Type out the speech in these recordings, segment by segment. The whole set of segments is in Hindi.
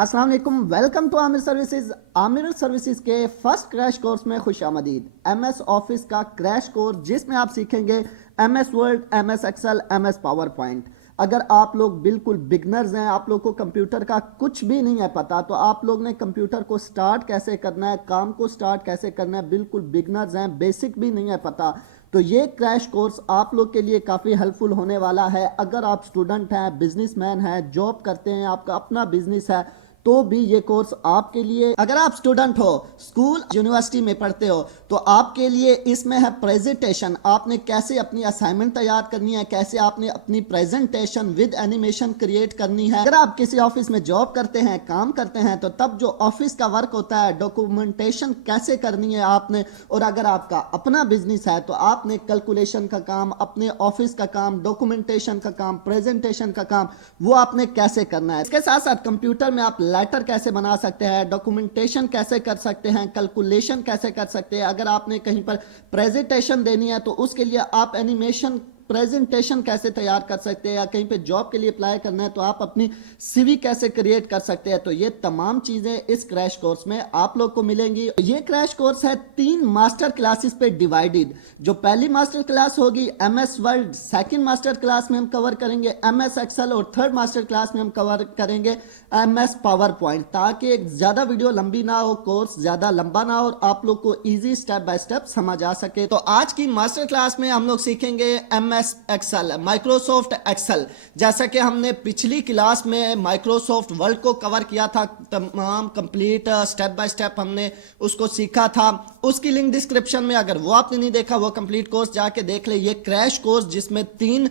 अस्सलाम वालेकुम, welcome to Aamir services. Aamir services के फर्स्ट क्रैश कोर्स में खुश आमदीद। एमएस ऑफिस का क्रैश कोर्स जिसमें आप सीखेंगे MS Word, MS Excel, MS PowerPoint. अगर आप लोग बिल्कुल बिगनर्स हैं, आप लोग को कंप्यूटर का कुछ भी नहीं है पता, तो आप लोग ने कंप्यूटर को स्टार्ट कैसे करना है, काम को स्टार्ट कैसे करना है, बिल्कुल बिगनर्स हैं, बेसिक भी नहीं है पता, तो ये क्रैश कोर्स आप लोग के लिए काफ़ी हेल्पफुल होने वाला है। अगर आप स्टूडेंट हैं, बिजनेसमैन हैं, जॉब करते हैं, आपका अपना बिजनेस है, तो भी ये कोर्स आपके लिए। अगर आप स्टूडेंट हो, स्कूल यूनिवर्सिटी में पढ़ते हो, तो आपके लिए इसमें है प्रेजेंटेशन। आपने कैसे अपनी असाइनमेंट तैयार करनी है, कैसे आपने अपनी प्रेजेंटेशन विद एनिमेशन क्रिएट करनी है। अगर आप किसी ऑफिस में जॉब करते हैं, काम करते हैं, तो तब जो ऑफिस का वर्क होता है, डॉक्यूमेंटेशन कैसे करनी है आपने। और अगर आपका अपना बिजनेस है तो आपने कैलकुलेशन का काम, अपने ऑफिस का काम, डॉक्यूमेंटेशन का काम, प्रेजेंटेशन का काम, वो आपने कैसे करना है। इसके साथ साथ कंप्यूटर में आप लेटर कैसे बना सकते हैं, डॉक्यूमेंटेशन कैसे कर सकते हैं, कैलकुलेशन कैसे कर सकते हैं। अगर आपने कहीं पर प्रेजेंटेशन देनी है तो उसके लिए आप एनिमेशन प्रेजेंटेशन कैसे तैयार कर सकते हैं, या कहीं पे जॉब के लिए अप्लाई करना है तो आप अपनी सीवी कैसे क्रिएट कर सकते हैं। तो ये तमाम चीजें इस क्रैश कोर्स में आप लोग को मिलेंगी। ये क्रैश कोर्स है 3 मास्टर क्लासेस पे डिवाइडेड। जो पहली मास्टर क्लास होगी MS word, second master class में हम कवर करेंगे एमएस एक्सेल, और थर्ड मास्टर क्लास में हम कवर करेंगे एमएस पावर पॉइंट, ताकि एक ज्यादा वीडियो लंबी ना हो, कोर्स ज्यादा लंबा ना हो, और आप लोग को इजी स्टेप बाय स्टेप समझ आ सके। तो आज की मास्टर क्लास में हम लोग सीखेंगे एमएस एक्सेल, माइक्रोसॉफ्ट एक्सेल। जैसा कि हमने पिछली क्लास में माइक्रोसॉफ्ट वर्ड को कवर किया था, तमाम कंप्लीट स्टेप बाय स्टेप हमने उसको सीखा था। उसकी लिंक डिस्क्रिप्शन में, अगर वो आपने नहीं देखा, वो कंप्लीट कोर्स जाके देख ले। ये क्रैश कोर्स जिसमें 3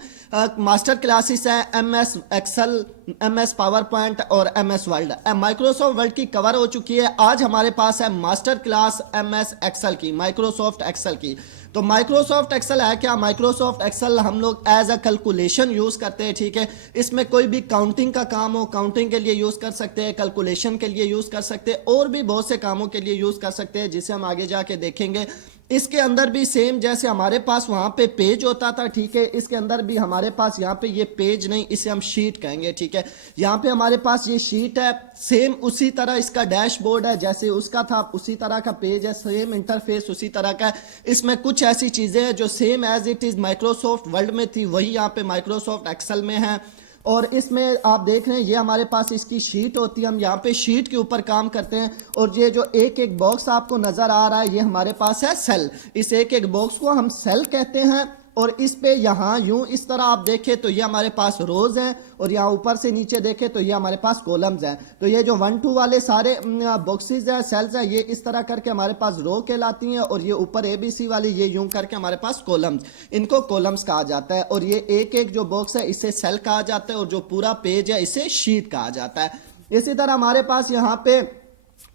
मास्टर क्लासेस है, MS Excel, MS PowerPoint और एमएस वर्ड। माइक्रोसॉफ्ट वर्ड की कवर हो चुकी है। आज हमारे पास है मास्टर क्लास एमएस एक्सेल की, माइक्रोसॉफ्ट एक्सेल की। तो माइक्रोसॉफ्ट एक्सेल है क्या? माइक्रोसॉफ्ट एक्सेल हम लोग एज अ कैलकुलेशन यूज करते हैं, ठीक है। इसमें कोई भी काउंटिंग का काम हो, काउंटिंग के लिए यूज कर सकते हैं, कैलकुलेशन के लिए यूज कर सकते हैं, और भी बहुत से कामों के लिए यूज कर सकते हैं, जिसे हम आगे जाके देखेंगे। इसके अंदर भी सेम जैसे हमारे पास वहां पे पेज होता था, ठीक है, इसके अंदर भी हमारे पास यहाँ पे ये पेज नहीं, इसे हम शीट कहेंगे, ठीक है। यहाँ पे हमारे पास ये शीट है, सेम उसी तरह इसका डैशबोर्ड है, जैसे उसका था उसी तरह का पेज है, सेम इंटरफेस उसी तरह का है। इसमें कुछ ऐसी चीजें हैं जो same as it is Microsoft Word में थी, वही यहाँ पे माइक्रोसॉफ्ट एक्सेल में है। और इसमें आप देख रहे हैं, ये हमारे पास इसकी शीट होती है, हम यहाँ पे शीट के ऊपर काम करते हैं। और ये जो एक एक बॉक्स आपको नजर आ रहा है, ये हमारे पास है सेल। इस एक एक बॉक्स को हम सेल कहते हैं। और इस पे यहाँ यूं इस तरह आप देखें तो ये हमारे पास रोज हैं, और यहाँ ऊपर से नीचे देखें तो ये हमारे पास कॉलम्स हैं। तो ये जो 1 2 वाले सारे बॉक्सेस है, सेल्स है, ये इस तरह करके हमारे पास रो कहलाती हैं, और ये ऊपर एबीसी वाली ये यूं करके हमारे पास कॉलम्स, इनको कॉलम्स कहा जाता है। और ये एक एक जो बॉक्स है इसे सेल कहा जाता है, और जो पूरा पेज है इसे शीट कहा जाता है। इसी तरह हमारे पास यहाँ पे,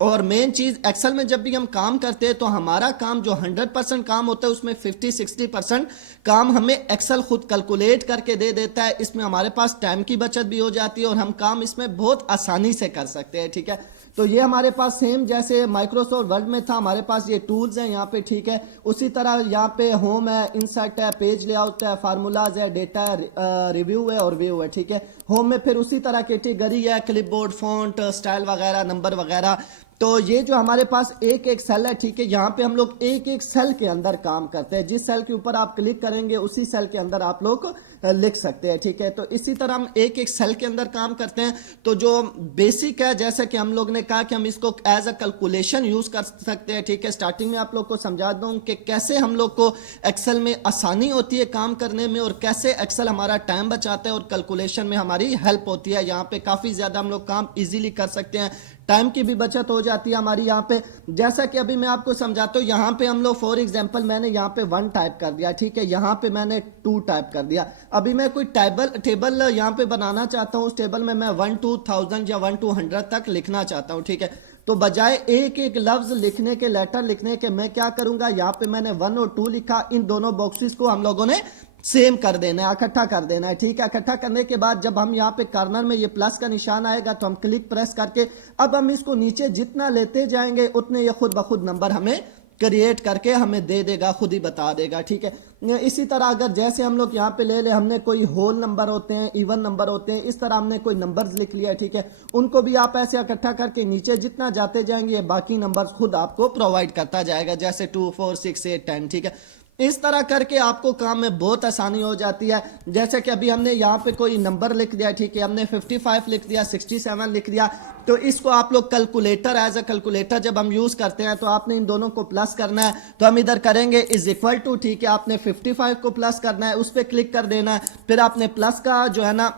और मेन चीज एक्सेल में जब भी हम काम करते हैं तो हमारा काम जो 100% काम होता है, उसमें 50-60% काम हमें एक्सेल खुद कैलकुलेट करके दे देता है। इसमें हमारे पास टाइम की बचत भी हो जाती है, और हम काम इसमें बहुत आसानी से कर सकते हैं, ठीक है। तो ये हमारे पास सेम जैसे माइक्रोसॉफ्ट वर्ड में था, हमारे पास ये टूल्स हैं यहाँ पे, ठीक है। उसी तरह यहाँ पे होम है, इंसर्ट है, पेज लेआउट है, फार्मूलाज है, डेटा रिव्यू है और व्यू है, ठीक है। होम में फिर उसी तरह कैटेगरी है, क्लिपबोर्ड, फॉन्ट, स्टाइल वगैरह, नंबर वगैरह। तो ये जो हमारे पास एक एक सेल है, ठीक है, यहाँ पे हम लोग एक एक सेल के अंदर काम करते हैं। जिस सेल के ऊपर आप क्लिक करेंगे उसी सेल के अंदर आप लोग लिख सकते हैं, ठीक है। तो इसी तरह हम एक एक सेल के अंदर काम करते हैं। तो जो बेसिक है, जैसे कि हम लोग ने कहा कि हम इसको एज अ कैलकुलेशन यूज कर सकते हैं, ठीक है। स्टार्टिंग में आप लोग को समझा दूं कि कैसे हम लोग को एक्सेल में आसानी होती है काम करने में, और कैसे एक्सेल हमारा टाइम बचाता है और कैलकुलेशन में हमारी हेल्प होती है। यहाँ पे काफी ज्यादा हम लोग काम इजीली कर सकते हैं, टाइम की भी बचत हो जाती है हमारी यहाँ पे। जैसा कि अभी मैं आपको समझाता हूँ, यहाँ पे हम लोग फॉर एग्जांपल मैंने यहाँ पे 1 टाइप कर दिया, ठीक है, यहाँ पे मैंने 2 टाइप कर दिया। अभी मैं कोई टेबल यहाँ पे बनाना चाहता हूँ, उस टेबल में मैं 1 to 1000 या 1 to 100 तक लिखना चाहता हूँ, ठीक है। तो बजाय एक एक लफ्ज लिखने के, लेटर लिखने के, मैं क्या करूंगा, यहाँ पे मैंने 1 और 2 लिखा। इन दोनों बॉक्सेस को हम लोगों ने सेम कर देना है, इकट्ठा कर देना है, ठीक है। इकट्ठा करने के बाद जब हम यहाँ पे कॉर्नर में ये प्लस का निशान आएगा तो हम क्लिक प्रेस करके अब हम इसको नीचे जितना लेते जाएंगे उतने ये खुद ब खुद नंबर हमें क्रिएट करके हमें दे देगा, खुद ही बता देगा, ठीक है। इसी तरह अगर जैसे हम लोग यहाँ पे ले ले, हमने कोई होल नंबर होते हैं, इवन नंबर होते हैं, इस तरह हमने कोई नंबर्स लिख लिया, ठीक है, उनको भी आप ऐसे इकट्ठा करके नीचे जितना जाते जाएंगे बाकी नंबर्स खुद आपको प्रोवाइड करता जाएगा, जैसे 2 4 6 8 10, ठीक है। इस तरह करके आपको काम में बहुत आसानी हो जाती है। जैसे कि अभी हमने यहाँ पे कोई नंबर लिख दिया, ठीक है, हमने 55 लिख दिया, 67 लिख दिया, तो इसको आप लोग कैलकुलेटर, एज अ कैलकुलेटर जब हम यूज करते हैं तो आपने इन दोनों को प्लस करना है। तो हम इधर करेंगे इज इक्वल टू, ठीक है, आपने 55 को प्लस करना है, उस पर क्लिक कर देना है, फिर आपने प्लस का जो है ना,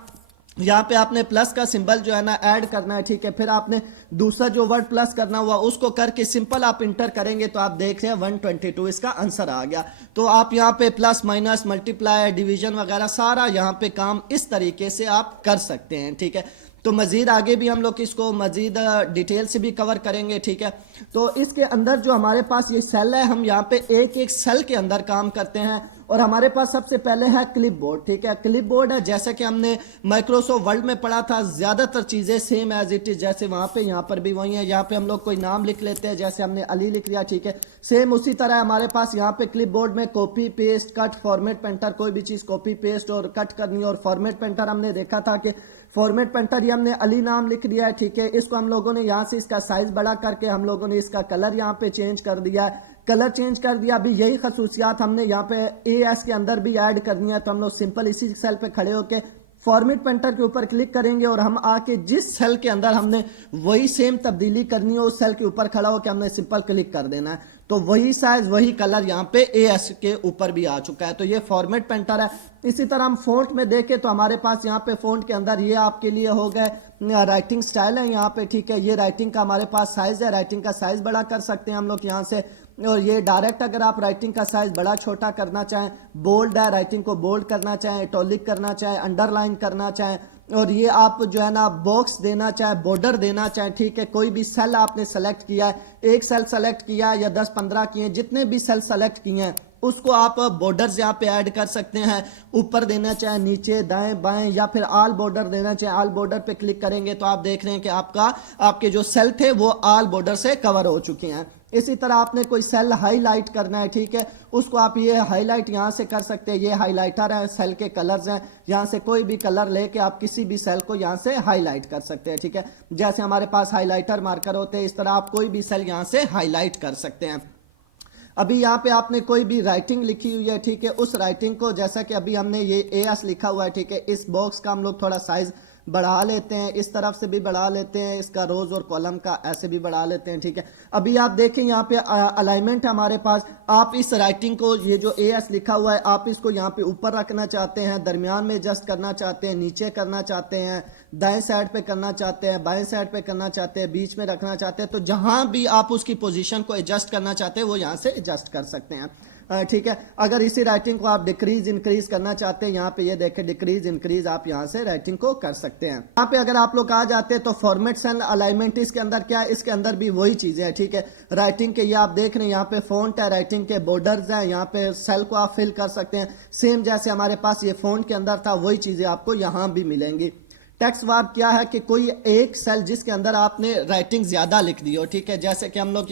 यहाँ पे आपने प्लस का सिंबल जो है ना ऐड करना है, ठीक है, फिर आपने दूसरा जो वर्ड प्लस करना हुआ उसको करके सिंपल आप इंटर करेंगे तो आप देख रहे हैं 122 इसका आंसर आ गया। तो आप यहाँ पे प्लस माइनस मल्टीप्लाई डिवीजन वगैरह सारा यहाँ पे काम इस तरीके से आप कर सकते हैं, ठीक है। तो मजीद आगे भी हम लोग इसको मजीद डिटेल से भी कवर करेंगे, ठीक है। तो इसके अंदर जो हमारे पास ये सेल है, हम यहाँ पे एक एक सेल के अंदर काम करते हैं और हमारे पास सबसे पहले है क्लिपबोर्ड, ठीक है। क्लिपबोर्ड है जैसे कि हमने माइक्रोसॉफ्ट वर्ड में पढ़ा था, ज्यादातर चीजें सेम एज इट इज, जैसे वहां पे यहाँ पर भी वही है। यहाँ पे हम लोग कोई नाम लिख लेते हैं, जैसे हमने अली लिख लिया, ठीक है, सेम उसी तरह हमारे पास यहाँ पे क्लिपबोर्ड में copy paste cut format painter, कोई भी चीज कॉपी पेस्ट और कट करनी, और फॉर्मेट पेंटर हमने देखा था कि फॉर्मेट पेंटर ये हमने अली नाम लिख दिया है, ठीक है। इसको हम लोगों ने यहाँ से इसका साइज बड़ा करके हम लोगों ने इसका कलर यहाँ पे चेंज कर दिया है, कलर चेंज कर दिया। अभी यही खसूसियात हमने यहाँ पे एएस के अंदर भी ऐड करनी है, तो हम लोग सिंपल इसी सेल पे खड़े होके फॉर्मेट पेंटर के ऊपर क्लिक करेंगे और हम आके जिस सेल के अंदर हमने वही सेम तब्दीली करनी है उस सेल के ऊपर खड़ा होकर हमने सिंपल क्लिक कर देना है, तो वही साइज वही कलर यहाँ पे एएस के ऊपर भी आ चुका है। तो ये फॉर्मेट पेंटर है। इसी तरह हम फोंट में देखें तो हमारे पास यहाँ पे फोंट के अंदर ये आपके लिए हो गए राइटिंग स्टाइल है यहाँ पे, ठीक है। ये राइटिंग का हमारे पास साइज है, राइटिंग का साइज बड़ा कर सकते हैं हम लोग यहाँ से, और ये डायरेक्ट अगर आप राइटिंग का साइज बड़ा छोटा करना चाहें, बोल्ड है, राइटिंग को बोल्ड करना चाहें, इटैलिक करना चाहें, अंडरलाइन करना चाहें, और ये आप जो है ना बॉक्स देना चाहें, बॉर्डर देना चाहें, ठीक है। कोई भी सेल आपने सेलेक्ट किया है, एक सेल सेलेक्ट किया है या 10-15 किए, जितने भी सेल सेलेक्ट किए हैं उसको आप बॉर्डर्स यहाँ पे ऐड कर सकते हैं। ऊपर देना चाहे, नीचे, दाएं बाएं, या फिर ऑल बॉर्डर देना चाहे, ऑल बॉर्डर पे क्लिक करेंगे तो आप देख रहे हैं कि आपके जो सेल थे वो ऑल बॉर्डर से कवर हो चुके हैं। इसी तरह आपने कोई सेल हाईलाइट करना है, ठीक है, उसको आप ये हाईलाइट यहाँ से कर सकते हैं। ये हाईलाइटर है, सेल के कलर्स हैं, यहाँ से कोई भी कलर लेके आप किसी भी सेल को यहाँ से हाईलाइट कर सकते हैं, ठीक है। जैसे हमारे पास हाईलाइटर मार्कर होते हैं, इस तरह आप कोई भी सेल यहाँ से हाईलाइट कर सकते हैं। अभी यहाँ पे आपने कोई भी राइटिंग लिखी हुई है, ठीक है, उस राइटिंग को जैसा कि अभी हमने ये एएस लिखा हुआ है, ठीक है, इस बॉक्स का हम लोग थोड़ा साइज बढ़ा लेते हैं, इस तरफ से भी बढ़ा लेते हैं, इसका रोज और कॉलम का ऐसे भी बढ़ा लेते हैं, ठीक है। अभी आप देखें यहाँ पे अलाइनमेंट है हमारे पास। आप इस राइटिंग को, ये जो एएस लिखा हुआ है, आप इसको यहाँ पे ऊपर रखना चाहते हैं, दरमियान में एडजस्ट करना चाहते हैं, नीचे करना चाहते हैं, दाएं साइड पे करना चाहते हैं, बाएं साइड पे करना चाहते हैं, बीच में रखना चाहते हैं, तो जहां भी आप उसकी पोजीशन को एडजस्ट करना चाहते हैं वो यहाँ से एडजस्ट कर सकते हैं, ठीक है। अगर इसी राइटिंग को आप डिक्रीज इंक्रीज करना चाहते हैं, यहाँ पे ये देखें डिक्रीज इंक्रीज आप यहाँ से राइटिंग को कर सकते हैं। यहाँ पे अगर आप लोग आ जाते हैं तो फॉर्मेट्स एंड अलाइनमेंट इसके अंदर क्या है, इसके अंदर भी वही चीजें हैं, ठीक है। राइटिंग के ये आप देख रहे हैं, यहाँ पे फॉन्ट है, राइटिंग के बॉर्डर्स हैं, यहाँ पे सेल को आप फिल कर सकते हैं, सेम जैसे हमारे पास ये फॉन्ट के अंदर था वही चीजें आपको यहाँ भी मिलेंगी। टेक्स्ट वर्ब क्या है कि कोई एक सेल जिसके अंदर आपने राइटिंग ज्यादा लिख दी हो, ठीक है। जैसे कि हम लोग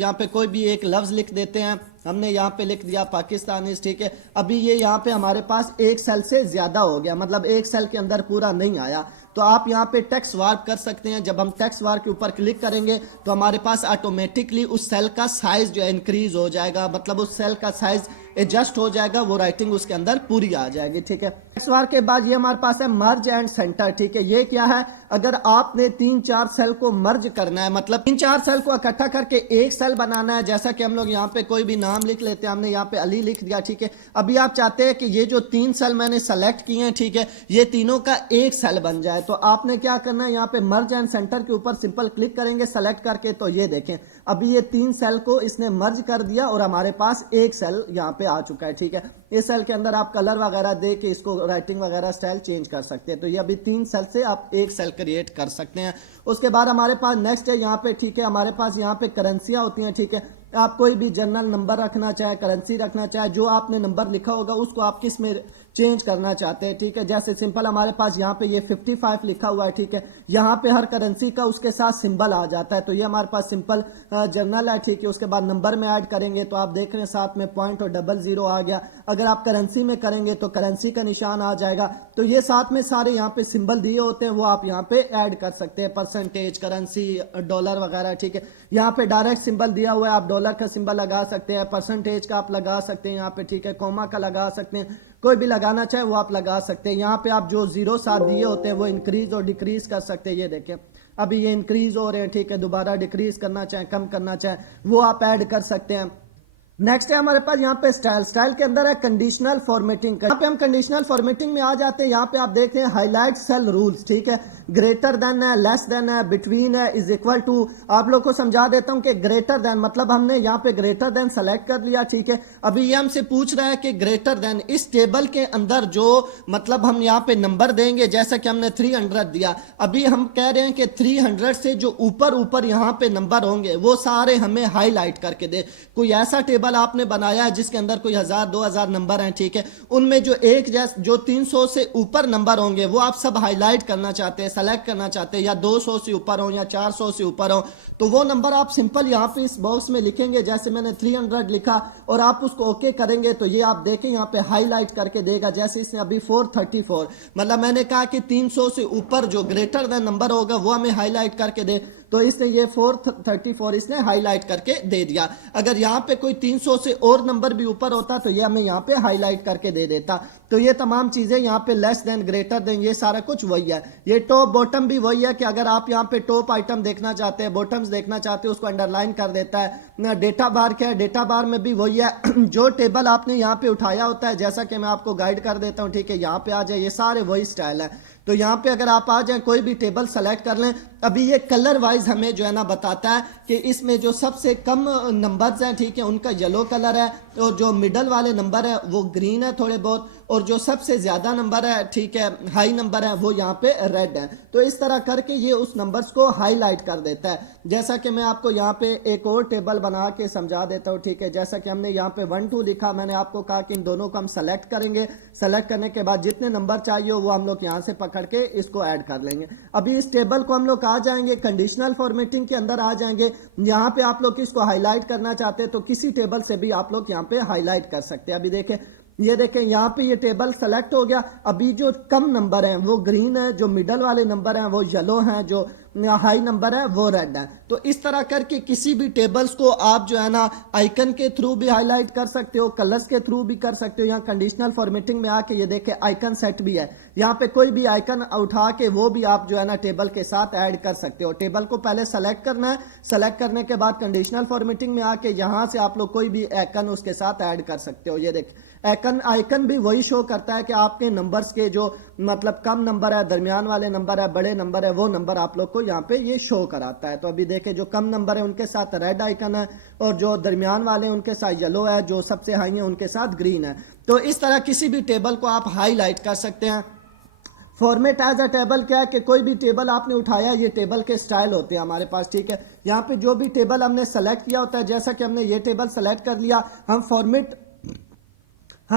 यहाँ पे कोई भी एक लफ्ज लिख देते हैं, हमने यहाँ पे लिख दिया पाकिस्तानी, ठीक है। अभी ये यहाँ पे हमारे पास एक सेल से ज्यादा हो गया, मतलब एक सेल के अंदर पूरा नहीं आया, तो आप यहाँ पे टेक्स्ट वार्प कर सकते हैं। जब हम टेक्स्ट वार्प के ऊपर क्लिक करेंगे तो हमारे पास ऑटोमेटिकली उस सेल का साइज जो है इंक्रीज हो जाएगा, मतलब उस सेल का साइज एडजस्ट हो जाएगा, वो राइटिंग उसके अंदर पूरी आ जाएगी, ठीक है। टेक्स्ट वार्प के बाद ये हमारे पास है मर्ज एंड सेंटर, ठीक है। ये क्या है, अगर आपने 3-4 सेल को मर्ज करना है, मतलब 3-4 सेल को इकट्ठा करके एक सेल बनाना है, जैसा कि हम लोग यहाँ पे कोई भी नाम लिख लेते हैं, हमने यहाँ पे अली लिख दिया, ठीक है। अभी आप चाहते हैं कि ये जो 3 सेल मैंने सेलेक्ट किए हैं, ठीक है, ये तीनों का एक सेल बन जाए, तो आपने क्या करना है, यहाँ पे मर्ज एंड सेंटर के ऊपर सिंपल क्लिक करेंगे सेलेक्ट करके, तो ये देखें अभी ये 3 सेल को इसने मर्ज कर दिया और हमारे पास एक सेल यहाँ पे आ चुका है, ठीक है। इस सेल के अंदर आप कलर वगैरह दे के इसको राइटिंग वगैरह स्टाइल चेंज कर सकते हैं। तो ये अभी 3 सेल से आप एक सेल क्रिएट कर सकते हैं। उसके बाद हमारे पास नेक्स्ट है यहाँ पे, ठीक है, हमारे पास यहाँ पे करेंसियां होती हैं, ठीक है। आप कोई भी जनरल नंबर रखना चाहे, करेंसी रखना चाहे, जो आपने नंबर लिखा होगा उसको आप किस में चेंज करना चाहते हैं, ठीक है। जैसे सिंपल हमारे पास यहाँ पे ये 55 लिखा हुआ है, ठीक है। यहाँ पे हर करेंसी का उसके साथ सिंबल आ जाता है, तो ये हमारे पास सिंपल जर्नल है, ठीक है। उसके बाद नंबर में ऐड करेंगे तो आप देख रहे हैं साथ में पॉइंट और 00 आ गया। अगर आप करेंसी में करेंगे तो करेंसी का निशान आ जाएगा। तो ये साथ में सारे यहाँ पे सिंबल दिए होते हैं, वो आप यहाँ पे ऐड कर सकते हैं, परसेंटेज, करेंसी, डॉलर वगैरह, ठीक है। यहाँ पे डायरेक्ट सिंबल दिया हुआ है, आप डॉलर का सिंबल लगा सकते हैं, परसेंटेज का आप लगा सकते हैं यहाँ पे, ठीक है। कोमा का लगा सकते हैं, कोई भी लगाना चाहे वो आप लगा सकते हैं। यहाँ पे आप जो जीरो साथ दिए होते हैं वो इंक्रीज और डिक्रीज कर सकते हैं। ये देखें अभी ये इंक्रीज हो रहे हैं, ठीक है। दोबारा डिक्रीज करना चाहे, कम करना चाहे, वो आप ऐड कर सकते हैं। नेक्स्ट है हमारे पास यहाँ पे स्टाइल। स्टाइल के अंदर है कंडीशनल फॉर्मेटिंग। यहाँ पे हम कंडीशनल फॉर्मेटिंग में आ जाते हैं। यहाँ पे आप देख रहे हैं हाईलाइट सेल रूल्स, ठीक है। ग्रेटर देन है, लेस देन है, बिटवीन है, इज इक्वल टू। आप लोग को समझा देता हूं कि ग्रेटर देन मतलब हमने यहाँ पे ग्रेटर देन सेलेक्ट कर लिया, ठीक है। अभी ये हमसे पूछ रहा है कि ग्रेटर देन इस टेबल के अंदर जो मतलब हम यहाँ पे नंबर देंगे, जैसा कि हमने 300 दिया, अभी हम कह रहे हैं कि 300 से जो ऊपर ऊपर यहाँ पे नंबर होंगे वो सारे हमें हाईलाइट करके दे। कोई ऐसा टेबल आपने बनाया है जिसके अंदर कोई 1000 2000 नंबर हैं, ठीक है। उनमें जो जो 300 से ऊपर नंबर होंगे वो आप सब हाईलाइट करना चाहते हैं, सेलेक्ट करना चाहते हैं, या 200 से ऊपर हो या 400 से ऊपर हो, तो वो नंबर आप सिंपल यहाँ पे इस बॉक्स में लिखेंगे। जैसे मैंने 300 लिखा और आप उसको ओके करेंगे तो ये आप देखें यहाँ पे हाईलाइट करके देगा। जैसे इसने अभी 434 मतलब मैंने कहा कि 300 से ऊपर जो ग्रेटर देन नंबर होगा वो हमें हाईलाइट करके दे, तो इसने ये 434 इसने हाईलाइट करके दे दिया। अगर यहाँ पे कोई 300 से और नंबर भी ऊपर होता तो ये हमें यहाँ पे हाईलाइट करके दे देता। तो ये तमाम चीजें यहाँ पे लेस देन, ग्रेटर देन, ये सारा कुछ वही है। ये टॉप बॉटम भी वही है कि अगर आप यहाँ पे टॉप आइटम देखना चाहते हैं, बॉटम्स देखना चाहते हैं, उसको अंडरलाइन कर देता है। डेटा बार क्या है, डेटा बार में भी वही है। जो टेबल आपने यहाँ पे उठाया होता है, जैसा कि मैं आपको गाइड कर देता हूँ, ठीक है। यहाँ पे आ जाए, ये सारे वही स्टाइल है। तो यहाँ पे अगर आप आ जाए कोई भी टेबल सेलेक्ट कर लें, अभी ये कलर वाइज हमें जो है ना बताता है कि इसमें जो सबसे कम नंबर्स हैं, ठीक है, उनका येलो कलर है, और जो मिडल वाले नंबर है वो ग्रीन है थोड़े बहुत, और जो सबसे ज्यादा नंबर है, ठीक है, हाई नंबर है, वो यहाँ पे रेड है। तो इस तरह करके ये उस नंबर्स को हाईलाइट कर देता है। जैसा कि मैं आपको यहाँ पे एक और टेबल बना के समझा देता हूँ, ठीक है। जैसा कि हमने यहाँ पे 1 2 लिखा, मैंने आपको कहा कि इन दोनों को हम सेलेक्ट करेंगे। सेलेक्ट करने के बाद जितने नंबर चाहिए वो हम लोग यहाँ से पकड़ के इसको ऐड कर लेंगे। अभी इस टेबल को हम लोग आ जाएंगे कंडीशनल फॉर्मेटिंग के अंदर आ जाएंगे। यहाँ पे आप लोग इसको हाईलाइट करना चाहते हैं तो किसी टेबल से भी आप लोग यहाँ पे हाईलाइट कर सकते हैं। अभी देखें, ये देखें यहाँ पे ये टेबल सेलेक्ट हो गया। अभी जो कम नंबर हैं वो ग्रीन है, जो मिडल वाले नंबर हैं वो येलो हैं, जो हाई नंबर है वो रेड है। तो इस तरह करके किसी भी टेबल्स को आप जो है ना आइकन के थ्रू भी हाईलाइट कर सकते हो, कलर्स के थ्रू भी कर सकते हो। यहाँ कंडीशनल फॉर्मेटिंग में आके ये देखें आइकन सेट भी है, यहाँ पे कोई भी आइकन उठा के वो भी आप जो है ना टेबल के साथ ऐड कर सकते हो। टेबल को पहले सेलेक्ट करना है, सेलेक्ट करने के बाद कंडीशनल फॉर्मेटिंग में आके यहाँ से आप लोग कोई भी आइकन उसके साथ ऐड कर सकते हो। ये देख आइकन भी वही शो करता है कि आपके नंबर्स के जो मतलब कम नंबर है, दरमियान वाले नंबर है, बड़े नंबर है, वो नंबर आप लोग को यहाँ पे ये शो कराता है। तो अभी देखें जो कम नंबर है उनके साथ रेड आइकन है, और जो दरमियान वाले हैं उनके साथ येलो है, जो सबसे हाई है उनके साथ ग्रीन है। तो इस तरह किसी भी टेबल को आप हाईलाइट कर सकते हैं। फॉर्मेट एज अ टेबल क्या है कि कोई भी टेबल आपने उठाया, ये टेबल के स्टाइल होते हैं हमारे पास, ठीक है। यहाँ पे जो भी टेबल हमने सेलेक्ट किया होता है, जैसा कि हमने ये टेबल सेलेक्ट कर लिया, हम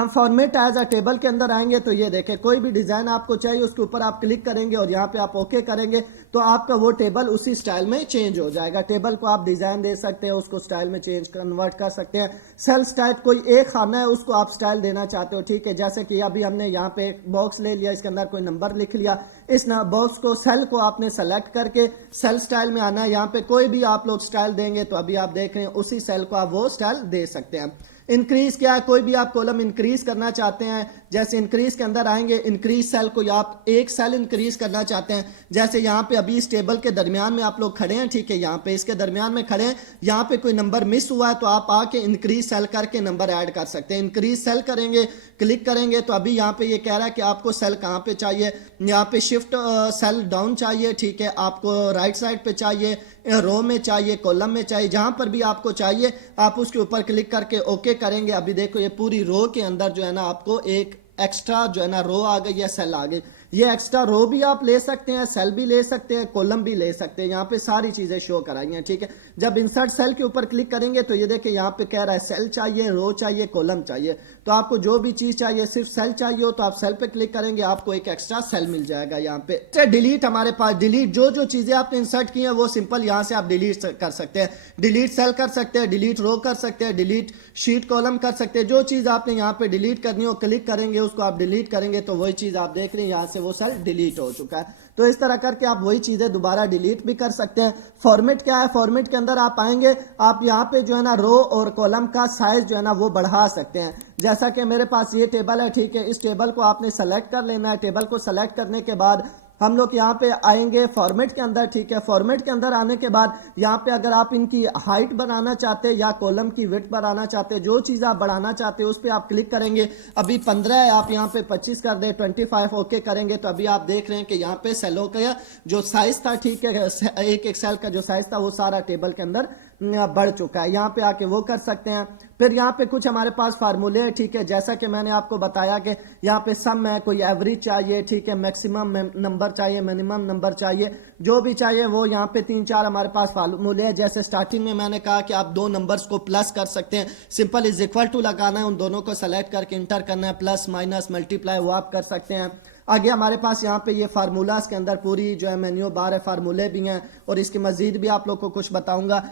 फॉर्मेट एज अ टेबल के अंदर आएंगे तो ये देखें कोई भी डिजाइन आपको चाहिए उसके ऊपर आप क्लिक करेंगे और यहाँ पे आप ओके करेंगे तो आपका वो टेबल उसी स्टाइल में चेंज हो जाएगा। टेबल को आप डिजाइन दे सकते हैं, उसको स्टाइल में चेंज कन्वर्ट कर सकते हैं। सेल स्टाइल कोई एक खाना है उसको आप स्टाइल देना चाहते हो, ठीक है। जैसे कि अभी हमने यहाँ पे एक बॉक्स ले लिया, इसके अंदर कोई नंबर लिख लिया, इस बॉक्स को सेल को आपने सेलेक्ट करके सेल स्टाइल में आना है। यहाँ पे कोई भी आप लोग स्टाइल देंगे तो अभी आप देख रहे हैं उसी सेल को आप वो स्टाइल दे सकते हैं। इंक्रीज क्या है, कोई भी आप कॉलम इंक्रीज करना चाहते हैं, जैसे इंक्रीज के अंदर आएंगे, इंक्रीज सेल को आप एक सेल इंक्रीज करना चाहते हैं। जैसे यहाँ पे अभी इस टेबल के दरमियान में आप लोग खड़े हैं, ठीक है, यहाँ पे इसके दरमियान में खड़े हैं, यहाँ पे कोई नंबर मिस हुआ है तो आप आके इंक्रीज सेल करके नंबर ऐड कर सकते हैं। इंक्रीज सेल करेंगे, क्लिक करेंगे तो अभी यहाँ पे ये कह रहा है कि आपको सेल कहाँ पे चाहिए। यहाँ पे शिफ्ट सेल डाउन चाहिए, ठीक है, आपको राइट साइड पे चाहिए, रो में चाहिए, कॉलम में चाहिए, जहां पर भी आपको चाहिए आप उसके ऊपर क्लिक करके ओके करेंगे। अभी देखो ये पूरी रो के अंदर जो है ना आपको एक एक्स्ट्रा जो है ना रो आ गई या सेल आ गई। ये एक्स्ट्रा रो भी आप ले सकते हैं, सेल भी ले सकते हैं, कॉलम भी ले सकते हैं। यहाँ पे सारी चीजें शो कराई हैं, ठीक है। जब इंसर्ट सेल के ऊपर क्लिक करेंगे तो ये देखिए यहाँ पे कह रहा है सेल चाहिए, रो चाहिए, कॉलम चाहिए। तो आपको जो भी चीज चाहिए, सिर्फ सेल चाहिए हो तो आप सेल पे क्लिक करेंगे, आपको एक एक्स्ट्रा सेल मिल जाएगा। यहाँ पे डिलीट, हमारे पास डिलीट, जो चीजें आपने इंसर्ट की हैं वो सिंपल यहाँ से आप डिलीट कर सकते हैं। डिलीट सेल कर सकते हैं, डिलीट रो कर सकते हैं, डिलीट शीट कॉलम कर सकते हैं। जो चीज आपने यहाँ पे डिलीट करनी हो क्लिक करेंगे, उसको आप डिलीट करेंगे तो वही चीज आप देख रहे हैं यहाँ से वो सेल डिलीट हो चुका है। तो इस तरह करके आप वही चीजें दोबारा डिलीट भी कर सकते हैं। फॉर्मेट क्या है, फॉर्मेट के अंदर आप आएंगे, आप यहाँ पे जो है ना रो और कॉलम का साइज जो है ना वो बढ़ा सकते हैं। जैसा कि मेरे पास ये टेबल है, ठीक है, इस टेबल को आपने सेलेक्ट कर लेना है। टेबल को सेलेक्ट करने के बाद हम लोग यहाँ पे आएंगे फॉर्मेट के अंदर, ठीक है। फॉर्मेट के अंदर आने के बाद यहाँ पे अगर आप इनकी हाइट बनाना चाहते हैं या कॉलम की विड्थ बढ़ाना चाहते हैं, जो चीज आप बढ़ाना चाहते हैं उस पर आप क्लिक करेंगे। अभी 15 है, आप यहाँ पे 25 कर दे, 25 ओके करेंगे तो अभी आप देख रहे हैं कि यहाँ पे सेलों का जो साइज था, ठीक है, एक एक सेल का जो साइज था वो सारा टेबल के अंदर बढ़ चुका है। यहाँ पे आके वो कर सकते हैं। फिर यहाँ पे कुछ हमारे पास फार्मूले है, ठीक है, जैसा कि मैंने आपको बताया कि यहाँ पे सम है, कोई एवरेज चाहिए, ठीक है, मैक्सिमम नंबर चाहिए, मिनिमम नंबर चाहिए, जो भी चाहिए वो यहाँ पे 3-4 हमारे पास फार्मूले हैं। जैसे स्टार्टिंग में मैंने कहा कि आप दो नंबर्स को प्लस कर सकते हैं, सिंपल इज इक्वल टू लगाना है, उन दोनों को सेलेक्ट करके इंटर करना है, प्लस माइनस मल्टीप्लाई वो आप कर सकते हैं। आगे हमारे पास यहाँ पे ये फार्मूलाज के अंदर पूरी जो है मेन्यू बार है, फार्मूले भी हैं और इसकी मजीद भी आप लोग को कुछ बताऊंगा।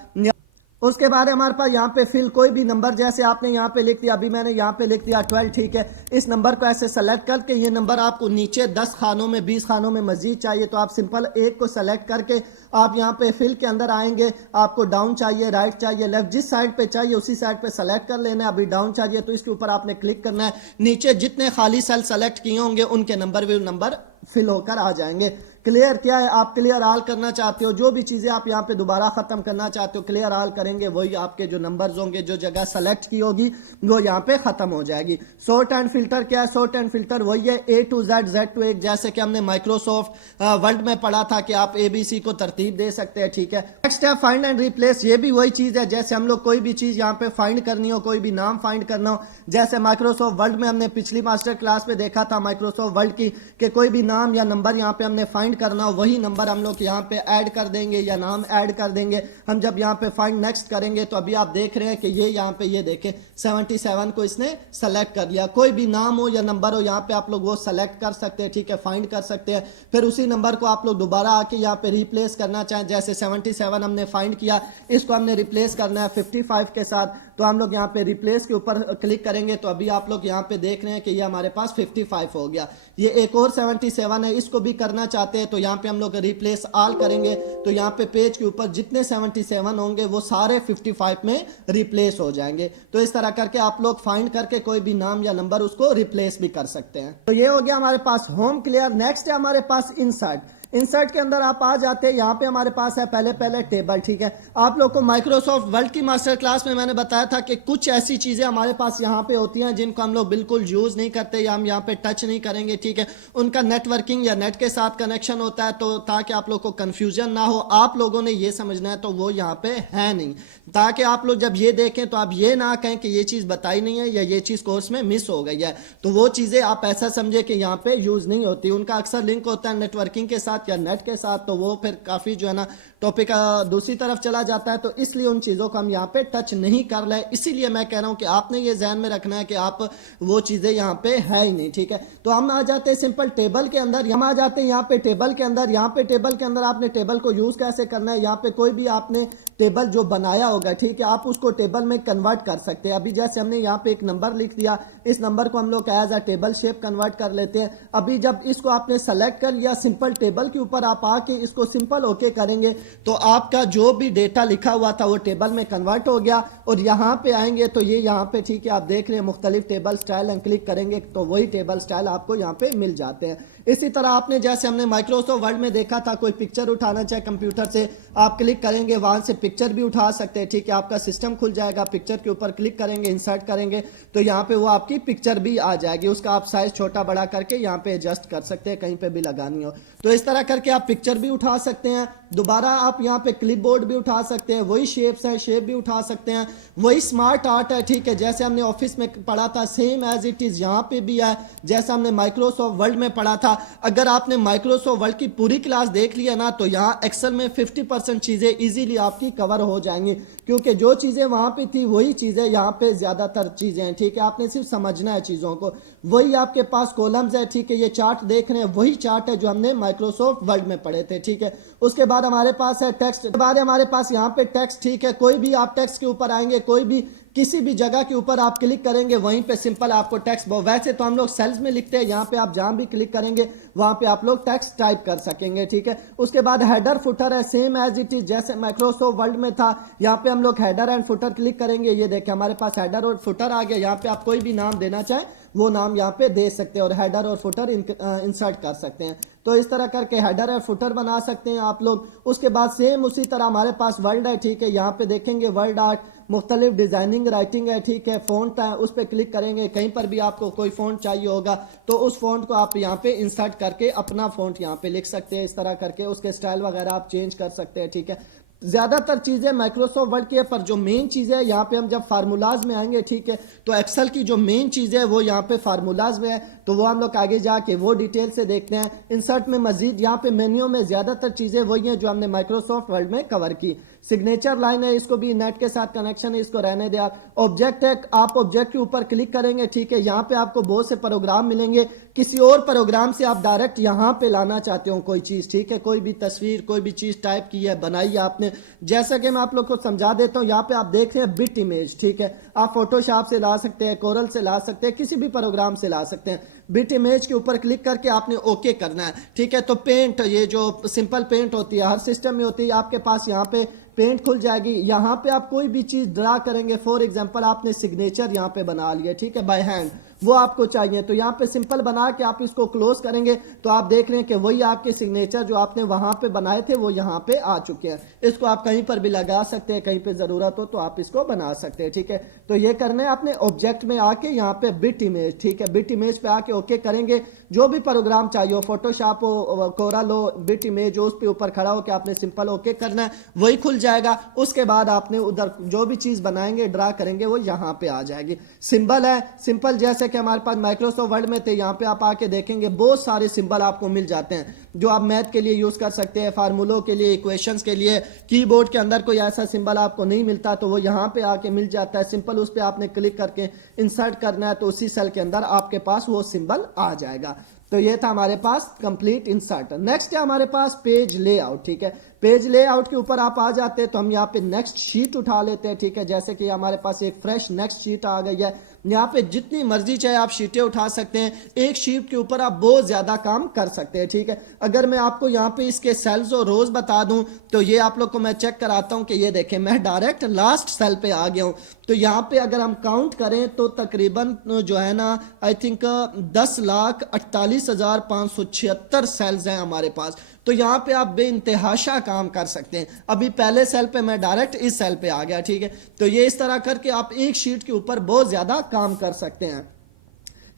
उसके बाद हमारे पास यहाँ पे फिल कोई भी नंबर, जैसे आपने यहाँ पे लिख दिया, अभी मैंने यहाँ पे लिख दिया 12, ठीक है। इस नंबर को ऐसे सेलेक्ट करके ये नंबर आपको नीचे 10 खानों में 20 खानों में मजीद चाहिए तो आप सिंपल एक को सेलेक्ट करके आप यहाँ पे फिल के अंदर आएंगे। आपको डाउन चाहिए, राइट चाहिए, लेफ्ट, जिस साइड पे चाहिए उसी साइड पे सेलेक्ट कर लेना है। अभी डाउन चाहिए तो इसके ऊपर आपने क्लिक करना है। नीचे जितने खाली सेल सेलेक्ट किए होंगे उनके नंबर फिल होकर आ जाएंगे। क्लियर क्या है, आप क्लियर ऑल करना चाहते हो, जो भी चीजें आप यहाँ पे दोबारा खत्म करना चाहते हो क्लियर ऑल करेंगे, वही आपके जो नंबर्स होंगे, जो जगह सेलेक्ट की होगी वो यहाँ पे खत्म हो जाएगी। सॉर्ट एंड फिल्टर क्या है, सॉर्ट एंड फिल्टर वही है A to Z, Z to A, जैसे कि हमने माइक्रोसॉफ्ट वर्ड में पढ़ा था कि आप ABC को तरतीब दे सकते हैं, ठीक है। नेक्स्ट है फाइंड एंड रिप्लेस, ये भी वही चीज है, जैसे हम लोग कोई भी चीज यहाँ पे फाइंड करनी हो, कोई भी नाम फाइंड करना हो, जैसे माइक्रोसॉफ्ट वर्ड में हमने पिछली मास्टर क्लास में देखा था माइक्रोसॉफ्ट वर्ड की कि कोई भी नाम या नंबर यहाँ पे हमने फाइंड करना हो, वही नंबर हम लोग यहाँ पे ऐड कर देंगे या नाम ऐड कर देंगे। हम जब यहाँ पे फाइंड नेक्स्ट करेंगे तो अभी आप देख रहे हैं कि ये यहाँ पे ये देखें 77 को इसने सेलेक्ट कर लिया। कोई भी नाम हो या नंबर हो यहाँ पे आप लोग वो सेलेक्ट कर सकते हैं, ठीक है, फाइंड कर सकते हैं। फिर उसी नंबर को आप लोग दोबारा आके यहाँ पे रिप्लेस करना चाहें, जैसे 77 हमने फाइंड किया, इसको हमने रिप्लेस करना है 55 के साथ, तो हम लोग यहाँ पे रिप्लेस के ऊपर क्लिक करेंगे तो अभी आप लोग यहाँ पे देख रहे हैं कि ये हमारे पास 55 हो गया। ये एक और 77 है, इसको भी करना चाहते हैं तो यहाँ पे हम लोग रिप्लेस ऑल करेंगे तो यहाँ पे पेज के ऊपर जितने 77 होंगे वो सारे 55 में रिप्लेस हो जाएंगे। तो इस तरह करके आप लोग फाइंड करके कोई भी नाम या नंबर उसको रिप्लेस भी कर सकते हैं। तो ये हो गया हमारे पास होम क्लियर। नेक्स्ट है हमारे पास इंसर्ट। इंसर्ट के अंदर आप आ जाते हैं, यहाँ पे हमारे पास है पहले टेबल, ठीक है। आप लोग को माइक्रोसॉफ्ट वर्ड की मास्टर क्लास में मैंने बताया था कि कुछ ऐसी चीजें हमारे पास यहाँ पे होती हैं जिनको हम लोग बिल्कुल यूज नहीं करते या हम यहाँ पे टच नहीं करेंगे, ठीक है। उनका नेटवर्किंग या नेट के साथ कनेक्शन होता है, तो ताकि आप लोग को कंफ्यूजन ना हो, आप लोगों ने ये समझना है, तो वो यहाँ पे है नहीं, ताकि आप लोग जब ये देखें तो आप ये ना कहें कि ये चीज बताई नहीं है या ये चीज कोर्स में मिस हो गई है। तो वो चीजें आप ऐसा समझे कि यहाँ पे यूज नहीं होती, उनका अक्सर लिंक होता है नेटवर्किंग के साथ या नेट के साथ, तो वो फिर काफी जो है ना टॉपिक दूसरी तरफ चला जाता है। तो इसलिए उन चीजों को हम यहाँ पे टच नहीं कर रहे। इसीलिए मैं कह रहा हूं कि आपने ये ध्यान में रखना है कि आप वो चीजें यहाँ पे है ही नहीं, ठीक है। तो हम आ जाते हैं सिंपल टेबल के अंदर, हम आ जाते हैं यहाँ पे टेबल के अंदर। यहाँ पे टेबल के अंदर आपने टेबल को यूज कैसे करना है, यहाँ पे कोई भी आपने टेबल जो बनाया होगा, ठीक है, आप उसको टेबल में कन्वर्ट कर सकते हैं। अभी जैसे हमने यहाँ पे एक नंबर लिख दिया, इस नंबर को हम लोग as a table shape convert कर लेते हैं। अभी जब इसको आपने सेलेक्ट कर लिया, सिंपल टेबल के ऊपर आप आके इसको सिंपल ओके करेंगे तो आपका जो भी डेटा लिखा हुआ था वो टेबल में कन्वर्ट हो गया। और यहाँ पे आएंगे तो ये यहाँ पे, ठीक है, आप देख रहे हैं मुख्तलिफ टेबल स्टाइल एंड क्लिक करेंगे तो वही टेबल स्टाइल आपको यहाँ पे मिल जाते हैं। इसी तरह आपने जैसे हमने माइक्रोसॉफ्ट वर्ड में देखा था, कोई पिक्चर उठाना चाहे कंप्यूटर से, आप क्लिक करेंगे वहां से पिक्चर भी उठा सकते हैं, ठीक है। आपका सिस्टम खुल जाएगा, पिक्चर के ऊपर क्लिक करेंगे, इंसर्ट करेंगे तो यहाँ पे वो आपकी पिक्चर भी आ जाएगी। उसका आप साइज छोटा बड़ा करके यहाँ पे एडजस्ट कर सकते हैं, कहीं पे भी लगानी हो तो इस तरह करके आप पिक्चर भी उठा सकते हैं। दोबारा आप यहाँ पे क्लिपबोर्ड भी उठा सकते हैं, वही शेप्स है, शेप भी उठा सकते हैं, वही स्मार्ट आर्ट है, ठीक है, जैसे हमने ऑफिस में पढ़ा था सेम एज इट इज यहाँ पे भी है। जैसा हमने माइक्रोसॉफ्ट वर्ड में पढ़ा था अगर आपने माइक्रोसॉफ्ट वर्ड की पूरी क्लास देख लिया ना तो यहाँ एक्सेल में 50% चीजें इजीली आपकी कवर हो जाएंगी, क्योंकि जो चीजें वहां पे थी वही चीजें यहाँ पे ज्यादातर चीजें हैं। ठीक है, आपने सिर्फ समझना है चीजों को। वही आपके पास कॉलम्स है। ठीक है, ये चार्ट देख रहे हैं वही चार्ट है जो हमने माइक्रोसॉफ्ट वर्ड में पढ़े थे। ठीक है, उसके बाद हमारे पास है टेक्स्ट, बाद हमारे पास यहाँ पे टेक्स्ट। ठीक है, कोई भी आप टेक्स्ट के ऊपर आएंगे, कोई भी किसी भी जगह के ऊपर आप क्लिक करेंगे वहीं पे सिंपल आपको टेक्स्ट, वैसे तो हम लोग सेल्स में लिखते हैं, यहाँ पे आप जहां भी क्लिक करेंगे वहां पे आप लोग टेक्स्ट टाइप कर सकेंगे। ठीक है, उसके बाद हेडर फुटर है, सेम एज इट इज जैसे माइक्रोसॉफ्ट वर्ड में था। यहाँ पे हम लोग हेडर एंड फुटर क्लिक करेंगे, ये देखिए हमारे पास हेडर और फुटर आ गया। यहाँ पे आप कोई भी नाम देना चाहें वो नाम यहाँ पे दे सकते हैं और हेडर और फुटर इंसर्ट कर सकते हैं। तो इस तरह करके हेडर और फुटर बना सकते हैं आप लोग। उसके बाद सेम उसी तरह हमारे पास वर्ड है। ठीक है, यहाँ पे देखेंगे वर्ड आर्ट, मुख्तलिफ डिजाइनिंग राइटिंग है। ठीक है, फोंट है, उस पर क्लिक करेंगे, कहीं पर भी आपको कोई फोंट चाहिए होगा तो उस फोंट को आप यहाँ पे इंसर्ट करके अपना फोंट यहाँ पे लिख सकते हैं। इस तरह करके उसके स्टाइल वगैरह आप चेंज कर सकते हैं। ठीक है, ज्यादातर चीजें माइक्रोसॉफ्ट वर्ड की है, पर जो मेन चीज है यहाँ पे हम जब फार्मूलाज में आएंगे, ठीक है, तो एक्सेल की जो मेन चीज है वो यहाँ पे फार्मूलाज में है, तो वो हम लोग आगे जाके वो डिटेल से देखते हैं। इंसर्ट में मजीद यहाँ पे मेन्यू में ज्यादातर चीजें वही हैं जो हमने माइक्रोसॉफ्ट वर्ड में कवर की। सिग्नेचर लाइन है, इसको भी नेट के साथ कनेक्शन है, इसको रहने दे आप। ऑब्जेक्ट है, आप ऑब्जेक्ट के ऊपर क्लिक करेंगे। ठीक है, यहाँ पे आपको बहुत से प्रोग्राम मिलेंगे, किसी और प्रोग्राम से आप डायरेक्ट यहाँ पे लाना चाहते हो कोई चीज। ठीक है, कोई भी तस्वीर, कोई भी चीज टाइप की है, बनाई है आपने, जैसा कि मैं आप लोग को समझा देता हूँ। यहाँ पे आप देख रहे हैं बिट इमेज। ठीक है, आप फोटोशॉप से ला सकते हैं, कोरल से ला सकते हैं, किसी भी प्रोग्राम से ला सकते हैं। बिट इमेज के ऊपर क्लिक करके आपने ओके करना है। ठीक है, तो पेंट, ये जो सिंपल पेंट होती है हर सिस्टम में होती है, आपके पास यहाँ पे पेंट खुल जाएगी। यहाँ पे आप कोई भी चीज ड्रा करेंगे, फॉर एग्जांपल आपने सिग्नेचर यहाँ पे बना लिया, ठीक है, बाय हैंड, वो आपको चाहिए, तो यहाँ पे सिंपल बना के आप इसको क्लोज करेंगे तो आप देख रहे हैं कि वही आपके सिग्नेचर जो आपने वहां पे बनाए थे वो यहाँ पे आ चुके हैं। इसको आप कहीं पर भी लगा सकते हैं, कहीं पे जरूरत हो तो आप इसको बना सकते हैं। ठीक है, तो ये करना है आपने ऑब्जेक्ट में आके यहाँ पे बिट इमेज। ठीक है, बिट इमेज पे आके ओके करेंगे। जो भी प्रोग्राम चाहिए हो, फोटोशॉप हो, कोरल हो, बिट इमेज हो, उस पे ऊपर खड़ा होकर आपने सिंपल ओके करना है, वही खुल जाएगा। उसके बाद आपने उधर जो भी चीज बनाएंगे, ड्रा करेंगे, वो यहाँ पे आ जाएगी। सिंबल है, सिंपल जैसे कि हमारे पास माइक्रोसॉफ्ट वर्ड में थे, यहाँ पे आप आके देखेंगे बहुत सारे सिंबल आपको मिल जाते हैं जो आप मैथ के लिए यूज कर सकते हैं, फार्मूलों के लिए, इक्वेशंस के लिए। कीबोर्ड के अंदर कोई ऐसा सिंबल आपको नहीं मिलता तो वो यहाँ पे आके मिल जाता है। सिंपल उस पर आपने क्लिक करके इंसर्ट करना है तो उसी सेल के अंदर आपके पास वो सिंबल आ जाएगा। तो ये था हमारे पास कंप्लीट इंसर्ट। नेक्स्ट है हमारे पास पेज लेआउट। ठीक है, पेज लेआउट के ऊपर आप आ जाते हैं तो हम यहाँ पे नेक्स्ट शीट उठा लेते हैं। ठीक है, जैसे कि हमारे पास एक फ्रेश नेक्स्ट शीट आ गई है। यहाँ पे जितनी मर्जी चाहे आप शीटें उठा सकते हैं, एक शीट के ऊपर आप बहुत ज्यादा काम कर सकते हैं। ठीक है, अगर मैं आपको यहाँ पे इसके सेल्स और रोज बता दूं तो ये आप लोग को मैं चेक कराता हूं कि ये देखें मैं डायरेक्ट लास्ट सेल पे आ गया हूं। तो यहाँ पे अगर हम काउंट करें तो तकरीबन जो है ना, आई थिंक 10,48,576 सेल्स हैं हमारे पास। तो यहाँ पे आप बेइंतहाशा काम कर सकते हैं। अभी पहले सेल पे मैं डायरेक्ट इस सेल पे आ गया। ठीक है, तो ये इस तरह करके आप एक शीट के ऊपर बहुत ज्यादा काम कर सकते हैं।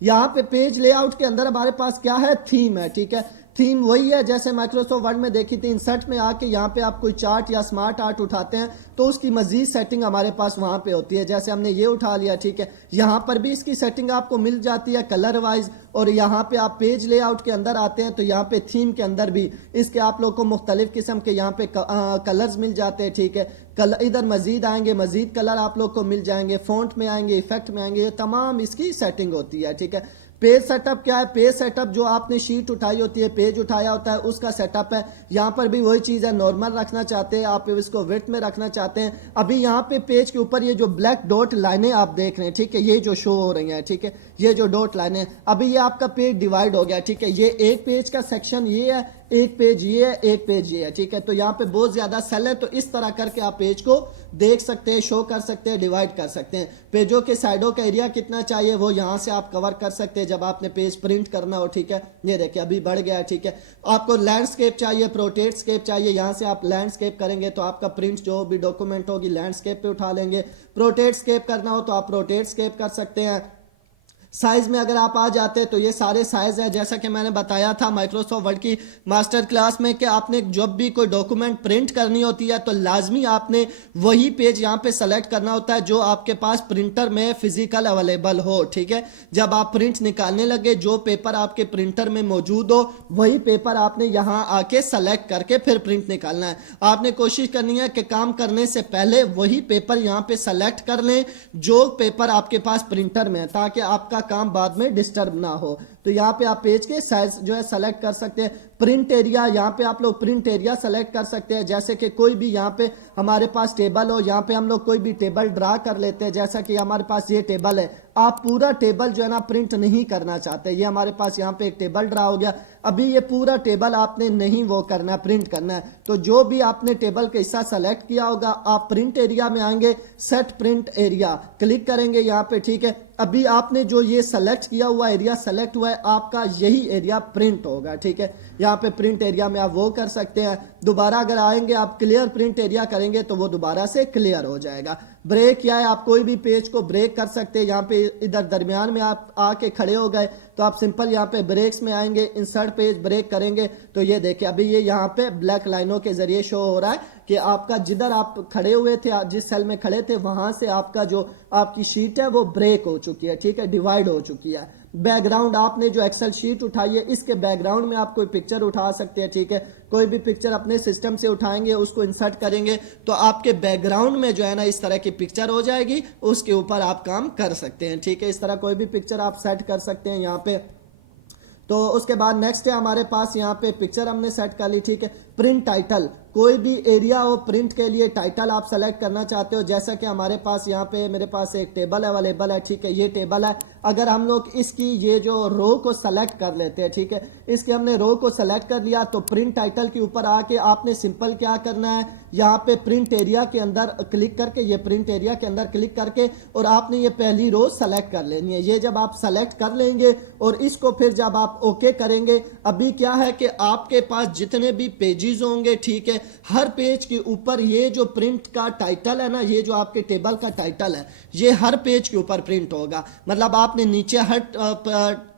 यहाँ पे पेज लेआउट के अंदर हमारे पास क्या है, थीम है। ठीक है, थीम वही है जैसे माइक्रोसॉफ्ट वर्ड में देखी थी। इंसर्ट में आके यहाँ पे आप कोई चार्ट या स्मार्ट आर्ट उठाते हैं तो उसकी मजीद सेटिंग हमारे पास वहां पे होती है। जैसे हमने ये उठा लिया, ठीक है, यहाँ पर भी इसकी सेटिंग आपको मिल जाती है कलर वाइज। और यहाँ पे आप पेज लेआउट के अंदर आते हैं तो यहाँ पे थीम के अंदर भी इसके आप लोग को मुख्तलिफ किस्म के यहाँ पे कलर्स मिल जाते हैं। ठीक है, इधर मजीद आएंगे, मजीद कलर आप लोग को मिल जाएंगे, फॉन्ट में आएंगे, इफेक्ट में आएंगे, ये तमाम इसकी सेटिंग होती है। ठीक है, पेज सेटअप क्या है, पेज सेटअप जो आपने शीट उठाई होती है, पेज उठाया होता है, उसका सेटअप है। यहाँ पर भी वही चीज है, नॉर्मल रखना चाहते हैं आप, इसको विड्थ में रखना चाहते हैं। अभी यहाँ पे पेज के ऊपर ये जो ब्लैक डॉट लाइनें आप देख रहे हैं, ठीक है, ये जो शो हो रही हैं, ठीक है, ये जो डॉट लाइनें, अभी ये आपका पेज डिवाइड हो गया। ठीक है, ये एक पेज का सेक्शन ये है, एक पेज ये है, एक पेज ये है। ठीक है, तो यहाँ पे बहुत ज्यादा सेल है, तो इस तरह करके आप पेज को देख सकते हैं, शो कर सकते हैं, डिवाइड कर सकते हैं। पेजों के साइडों का एरिया कितना चाहिए वो यहाँ से आप कवर कर सकते हैं जब आपने पेज प्रिंट करना हो। ठीक है, ये देखिए अभी बढ़ गया। ठीक है, आपको लैंडस्केप चाहिए, प्रोटेट स्केप चाहिए, यहाँ से आप लैंडस्केप करेंगे तो आपका प्रिंट जो भी डॉक्यूमेंट होगी लैंडस्केप पे उठा लेंगे। प्रोटेट स्केप करना हो तो आप प्रोटेट स्केप कर सकते हैं। साइज में अगर आप आ जाते हैं तो ये सारे साइज है, जैसा कि मैंने बताया था माइक्रोसॉफ्ट वर्ड की मास्टर क्लास में कि आपने जब भी कोई डॉक्यूमेंट प्रिंट करनी होती है तो लाजमी आपने वही पेज यहाँ पे सेलेक्ट करना होता है जो आपके पास प्रिंटर में फिजिकल अवेलेबल हो। ठीक है, जब आप प्रिंट निकालने लगे जो पेपर आपके प्रिंटर में मौजूद हो वही पेपर आपने यहाँ आके सेलेक्ट करके फिर प्रिंट निकालना है। आपने कोशिश करनी है कि काम करने से पहले वही पेपर यहाँ पे सेलेक्ट कर लें जो पेपर आपके पास प्रिंटर में है, ताकि आपका काम बाद में डिस्टर्ब ना हो। तो यहाँ पे आप पेज के साइज जो है सेलेक्ट कर सकते हैं। प्रिंट एरिया, यहाँ पे आप लोग प्रिंट एरिया सेलेक्ट कर सकते हैं, जैसे कि कोई भी यहाँ पे हमारे पास टेबल हो, यहाँ पे हम लोग कोई भी टेबल ड्रा कर लेते हैं, जैसा कि हमारे पास ये टेबल है। आप पूरा टेबल जो है ना प्रिंट नहीं करना चाहते, ये हमारे पास यहाँ पे एक टेबल ड्रा हो गया, अभी ये पूरा टेबल आपने नहीं वो करना है, प्रिंट करना है। तो जो भी आपने टेबल का हिस्सा सेलेक्ट किया होगा आप प्रिंट एरिया में आएंगे, सेट प्रिंट एरिया क्लिक करेंगे यहाँ पे। ठीक है, अभी आपने जो ये सेलेक्ट किया हुआ एरिया सेलेक्ट हुआ है आपका यही एरिया प्रिंट होगा। ठीक है, यहाँ पे प्रिंट एरिया में आप वो कर सकते हैं। दोबारा अगर आएंगे आप क्लियर प्रिंट एरिया करेंगे तो वो दोबारा से क्लियर हो जाएगा। ब्रेक क्या है, आप कोई भी पेज को ब्रेक कर सकते हैं। यहाँ पे इधर दरमियान में आप आके खड़े हो गए तो आप सिंपल यहाँ पे ब्रेक्स में आएंगे, इंसर्ट पेज ब्रेक करेंगे तो ये देखिए अभी ये यहाँ पे ब्लैक लाइनों के जरिए शो हो रहा है कि आपका जिधर आप खड़े हुए थे, जिस सेल में खड़े थे वहां से आपका जो आपकी शीट है वो ब्रेक हो चुकी है। ठीक है, डिवाइड हो चुकी है। बैकग्राउंड, आपने जो एक्सेल शीट उठाई है इसके बैकग्राउंड में आप कोई पिक्चर उठा सकते हैं। ठीक है, कोई भी पिक्चर अपने सिस्टम से उठाएंगे उसको इंसर्ट करेंगे तो आपके बैकग्राउंड में जो है ना इस तरह की पिक्चर हो जाएगी, उसके ऊपर आप काम कर सकते हैं। ठीक है, इस तरह कोई भी पिक्चर आप सेट कर सकते हैं यहाँ पे। तो उसके बाद नेक्स्ट है हमारे पास यहाँ पे पिक्चर हमने सेट कर ली। ठीक है, प्रिंट टाइटल, कोई भी एरिया हो प्रिंट के लिए टाइटल आप सेलेक्ट करना चाहते हो, जैसा कि हमारे पास यहाँ पे मेरे पास एक टेबल अवेलेबल है। ठीक है, ये टेबल है, अगर हम लोग इसकी ये जो रो को सेलेक्ट कर लेते हैं, ठीक है, इसके हमने रो को सेलेक्ट कर लिया तो प्रिंट टाइटल के ऊपर आके आपने सिंपल क्या करना है, यहाँ पे प्रिंट एरिया के अंदर क्लिक करके, ये प्रिंट एरिया के अंदर क्लिक करके और आपने ये पहली रो सेलेक्ट कर लेनी है। ये जब आप सेलेक्ट कर लेंगे और इसको फिर जब आप ओके करेंगे, अभी क्या है कि आपके पास जितने भी पेजेस होंगे, ठीक है, हर पेज के ऊपर ये जो प्रिंट का टाइटल है ना, ये जो आपके टेबल का टाइटल है ये हर पेज के ऊपर प्रिंट होगा। मतलब आपने नीचे हर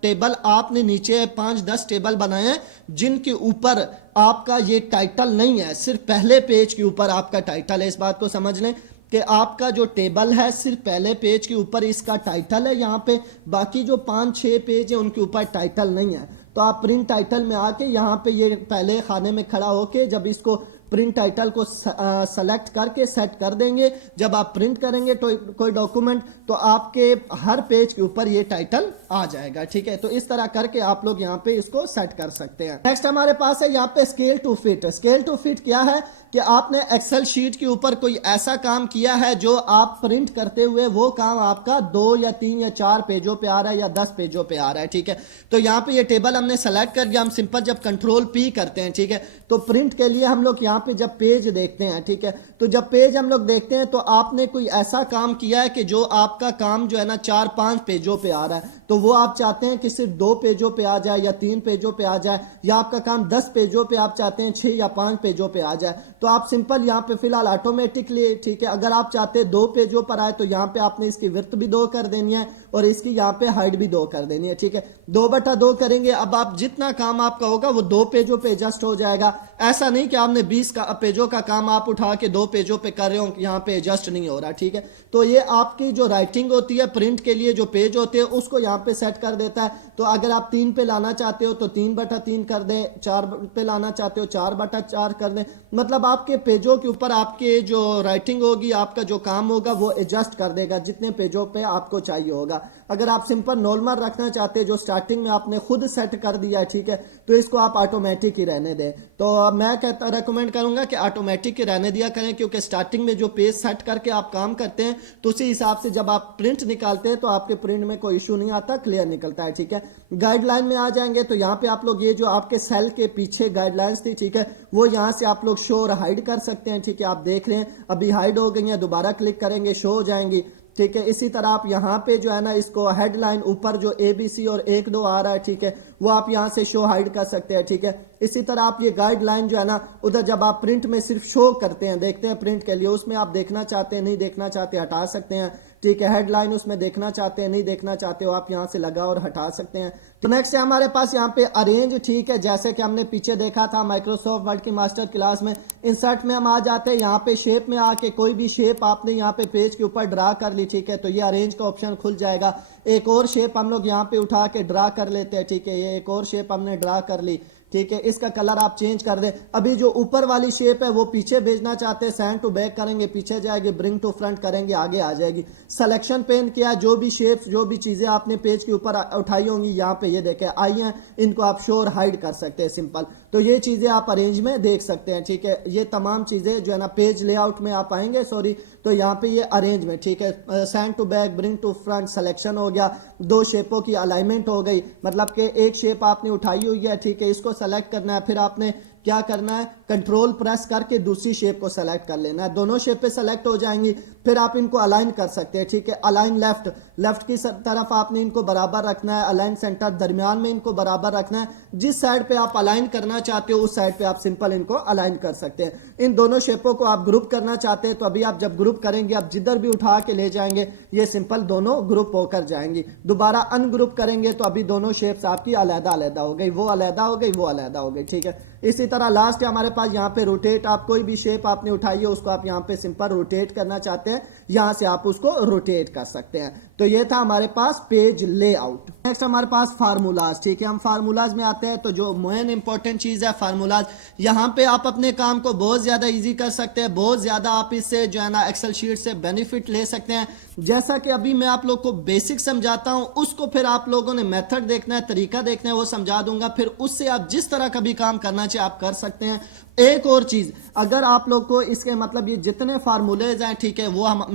टेबल, आपने नीचे 5-10 टेबल बनाए हैं जिनके ऊपर आपका ये टाइटल नहीं है, सिर्फ पहले पेज के ऊपर आपका टाइटल है। इस बात को समझ लें कि आपका जो टेबल है सिर्फ पहले पेज के ऊपर इसका टाइटल है यहाँ पे, बाकी जो 5-6 पेज है उनके ऊपर टाइटल नहीं है। तो आप प्रिंट टाइटल में आके यहाँ पे ये पहले खाने में खड़ा होके जब इसको प्रिंट टाइटल को सेलेक्ट करके सेट कर देंगे, जब आप प्रिंट करेंगे तो कोई डॉक्यूमेंट तो आपके हर पेज के ऊपर ये टाइटल आ जाएगा। ठीक है, तो इस तरह करके आप लोग यहाँ पे इसको सेट कर सकते हैं। नेक्स्ट हमारे पास है यहाँ पे scale to fit. Scale to fit क्या है कि आपने एक्सेल शीट के ऊपर कोई ऐसा काम किया है जो आप प्रिंट करते हुए वो काम आपका 2 या 3 या 4 पेजों पे आ रहा है या 10 पेजों पे आ रहा है। ठीक है, तो यहाँ पे ये टेबल हमने सेलेक्ट कर दिया, हम सिंपल जब कंट्रोल पी करते हैं, ठीक है, तो प्रिंट के लिए हम लोग यहाँ पे जब पेज देखते हैं, ठीक है, तो जब पेज हम लोग देखते हैं तो आपने कोई ऐसा काम किया है कि जो आपका काम जो है ना 4-5 पेजों पे आ रहा है, तो वो आप चाहते हैं कि सिर्फ 2 पेजों पे आ जाए या 3 पेजों पे आ जाए, या आपका काम 10 पेजों पे आप चाहते हैं 6 या 5 पेजों पे आ जाए, तो आप सिंपल यहाँ पे फिलहाल ऑटोमेटिकली, ठीक है, अगर आप चाहते हैं 2 पेजों पर आए तो यहाँ पे आपने इसकी विड्थ भी 2 कर देनी है और इसकी यहाँ पे हाइट भी 2 कर देनी है। ठीक है, 2/2 करेंगे, अब आप जितना काम आपका होगा वो 2 पेजों पे एडजस्ट हो जाएगा। ऐसा नहीं कि आपने 20 पेजों का काम आप उठा के 2 पेजों पे कर रहे हो, यहाँ पे एडजस्ट नहीं हो रहा। ठीक है, तो ये आपकी जो राइटिंग होती है प्रिंट के लिए जो पेज होते हैं उसको यहाँ पे सेट कर देता है। तो अगर आप 3 पे लाना चाहते हो तो 3/3 कर दें, 4 पे लाना चाहते हो 4/4 कर दें, मतलब आपके पेजों के ऊपर आपके जो राइटिंग होगी, आपका जो काम होगा वो एडजस्ट कर देगा जितने पेजों पे आपको चाहिए होगा। अगर आप सिंपल नॉर्मल रखना चाहते हैं जो स्टार्टिंग में आपने खुद सेट कर दिया है, ठीक है, तो इसको आप ऑटोमेटिक ही रहने दें। तो मैं रेकमेंड करूंगा कि ऑटोमेटिक ही रहने दिया करें, क्योंकि स्टार्टिंग में जो पेज सेट करके आप काम करते हैं तो उसी हिसाब से जब आप प्रिंट निकालते हैं तो आपके प्रिंट में कोई इशू नहीं आता, क्लियर निकलता है। ठीक है, गाइडलाइन में आ जाएंगे तो यहाँ पे आप लोग ये जो आपके सेल के पीछे गाइडलाइंस थी, ठीक है, वो यहाँ से आप लोग शो और हाइड कर सकते हैं। ठीक है, आप देख रहे हैं अभी हाइड हो गई है, दोबारा क्लिक करेंगे शो हो जाएंगी। ठीक है, इसी तरह आप यहाँ पे जो है ना इसको हेडलाइन ऊपर जो ABC और 1-2 आ रहा है, ठीक है, वो आप यहाँ से शो हाइड कर सकते हैं। ठीक है, इसी तरह आप ये गाइडलाइन जो है ना उधर जब आप प्रिंट में सिर्फ शो करते हैं, देखते हैं प्रिंट के लिए, उसमें आप देखना चाहते हैं नहीं देखना चाहते हटा सकते हैं। ठीक है, हेडलाइन उसमें देखना चाहते हैं, नहीं देखना चाहते हो आप यहाँ से लगा और हटा सकते हैं। तो नेक्स्ट है हमारे पास यहाँ पे अरेंज, ठीक है, जैसे कि हमने पीछे देखा था माइक्रोसॉफ्ट वर्ड की मास्टर क्लास में, इंसर्ट में हम आ जाते हैं, यहाँ पे शेप में आके कोई भी शेप आपने यहाँ पे पेज के ऊपर ड्रा कर ली, ठीक है, तो ये अरेंज का ऑप्शन खुल जाएगा। एक और शेप हम लोग यहाँ पे उठा के ड्रा कर लेते हैं, ठीक है, ये एक और शेप हमने ड्रा कर ली, ठीक है, इसका कलर आप चेंज कर दें। अभी जो ऊपर वाली शेप है वो पीछे भेजना चाहते हैं, सेंड टू बैक करेंगे पीछे जाएगी, ब्रिंग टू फ्रंट करेंगे आगे आ जाएगी। सिलेक्शन पेन किया, जो भी शेप्स जो भी चीजें आपने पेज के ऊपर उठाई होंगी यहाँ पे ये देखें आई हैं, इनको आप शो और हाइड कर सकते हैं सिंपल। तो ये चीजें आप अरेंज में देख सकते हैं, ठीक है, ये तमाम चीजें जो है ना पेज लेआउट में आप आएंगे, सॉरी, तो यहाँ पे ये अरेंज में, ठीक है, send to back, bring to front, selection हो गया, दो शेपों की अलाइनमेंट हो गई, मतलब कि एक शेप आपने उठाई हुई है, ठीक है, इसको सेलेक्ट करना है, फिर आपने क्या करना है, कंट्रोल प्रेस करके दूसरी शेप को सेलेक्ट कर लेना है, दोनों शेप पे सेलेक्ट हो जाएंगी, फिर आप इनको अलाइन कर सकते हैं, ठीक है, अलाइन लेफ्ट, लेफ्ट की तरफ आपने इनको बराबर रखना है, अलाइन सेंटर दरमियान में इनको बराबर रखना है, जिस साइड पे आप अलाइन करना चाहते हो उस साइड पे आप सिंपल इनको अलाइन कर सकते हैं। इन दोनों शेपों को आप ग्रुप करना चाहते हैं तो अभी आप जब ग्रुप करेंगे आप जिधर भी उठा के ले जाएंगे ये सिंपल दोनों ग्रुप होकर जाएंगी, दोबारा अनग्रुप करेंगे तो अभी दोनों शेप्स आपकी अलग अलग हो गई, वो अलग हो गई, वो अलग हो गई, ठीक है। इसी तरह लास्ट है हमारे पास यहाँ पे रोटेट, आप कोई भी शेप आपने उठाई है उसको आप यहाँ पे सिंपल रोटेट करना चाहते हैं, यहाँ से आप उसको रोटेट कर सकते हैं। तो ये था हमारे पास पेज लेआउट। नेक्स्ट हमारे पास फार्मूलाज, ठीक है, हम फार्मूलाज में आते हैं। तो जो मेन इंपॉर्टेंट चीज है फार्मूलाज, यहाँ पे आप अपने काम को बहुत ज्यादा इजी कर सकते हैं, बहुत ज्यादा आप इससे जो है ना एक्सेल शीट से बेनिफिट ले सकते हैं। जैसा कि अभी मैं आप लोग को बेसिक समझाता हूं, उसको फिर आप लोगों ने मेथड देखना है, तरीका देखना है, वो समझा दूंगा, फिर उससे आप जिस तरह का भी काम करना चाहिए आप कर सकते हैं। एक और चीज, अगर आप लोग को इसके मतलब ये जितने फार्मूलेज हैं, ठीक है, वो हम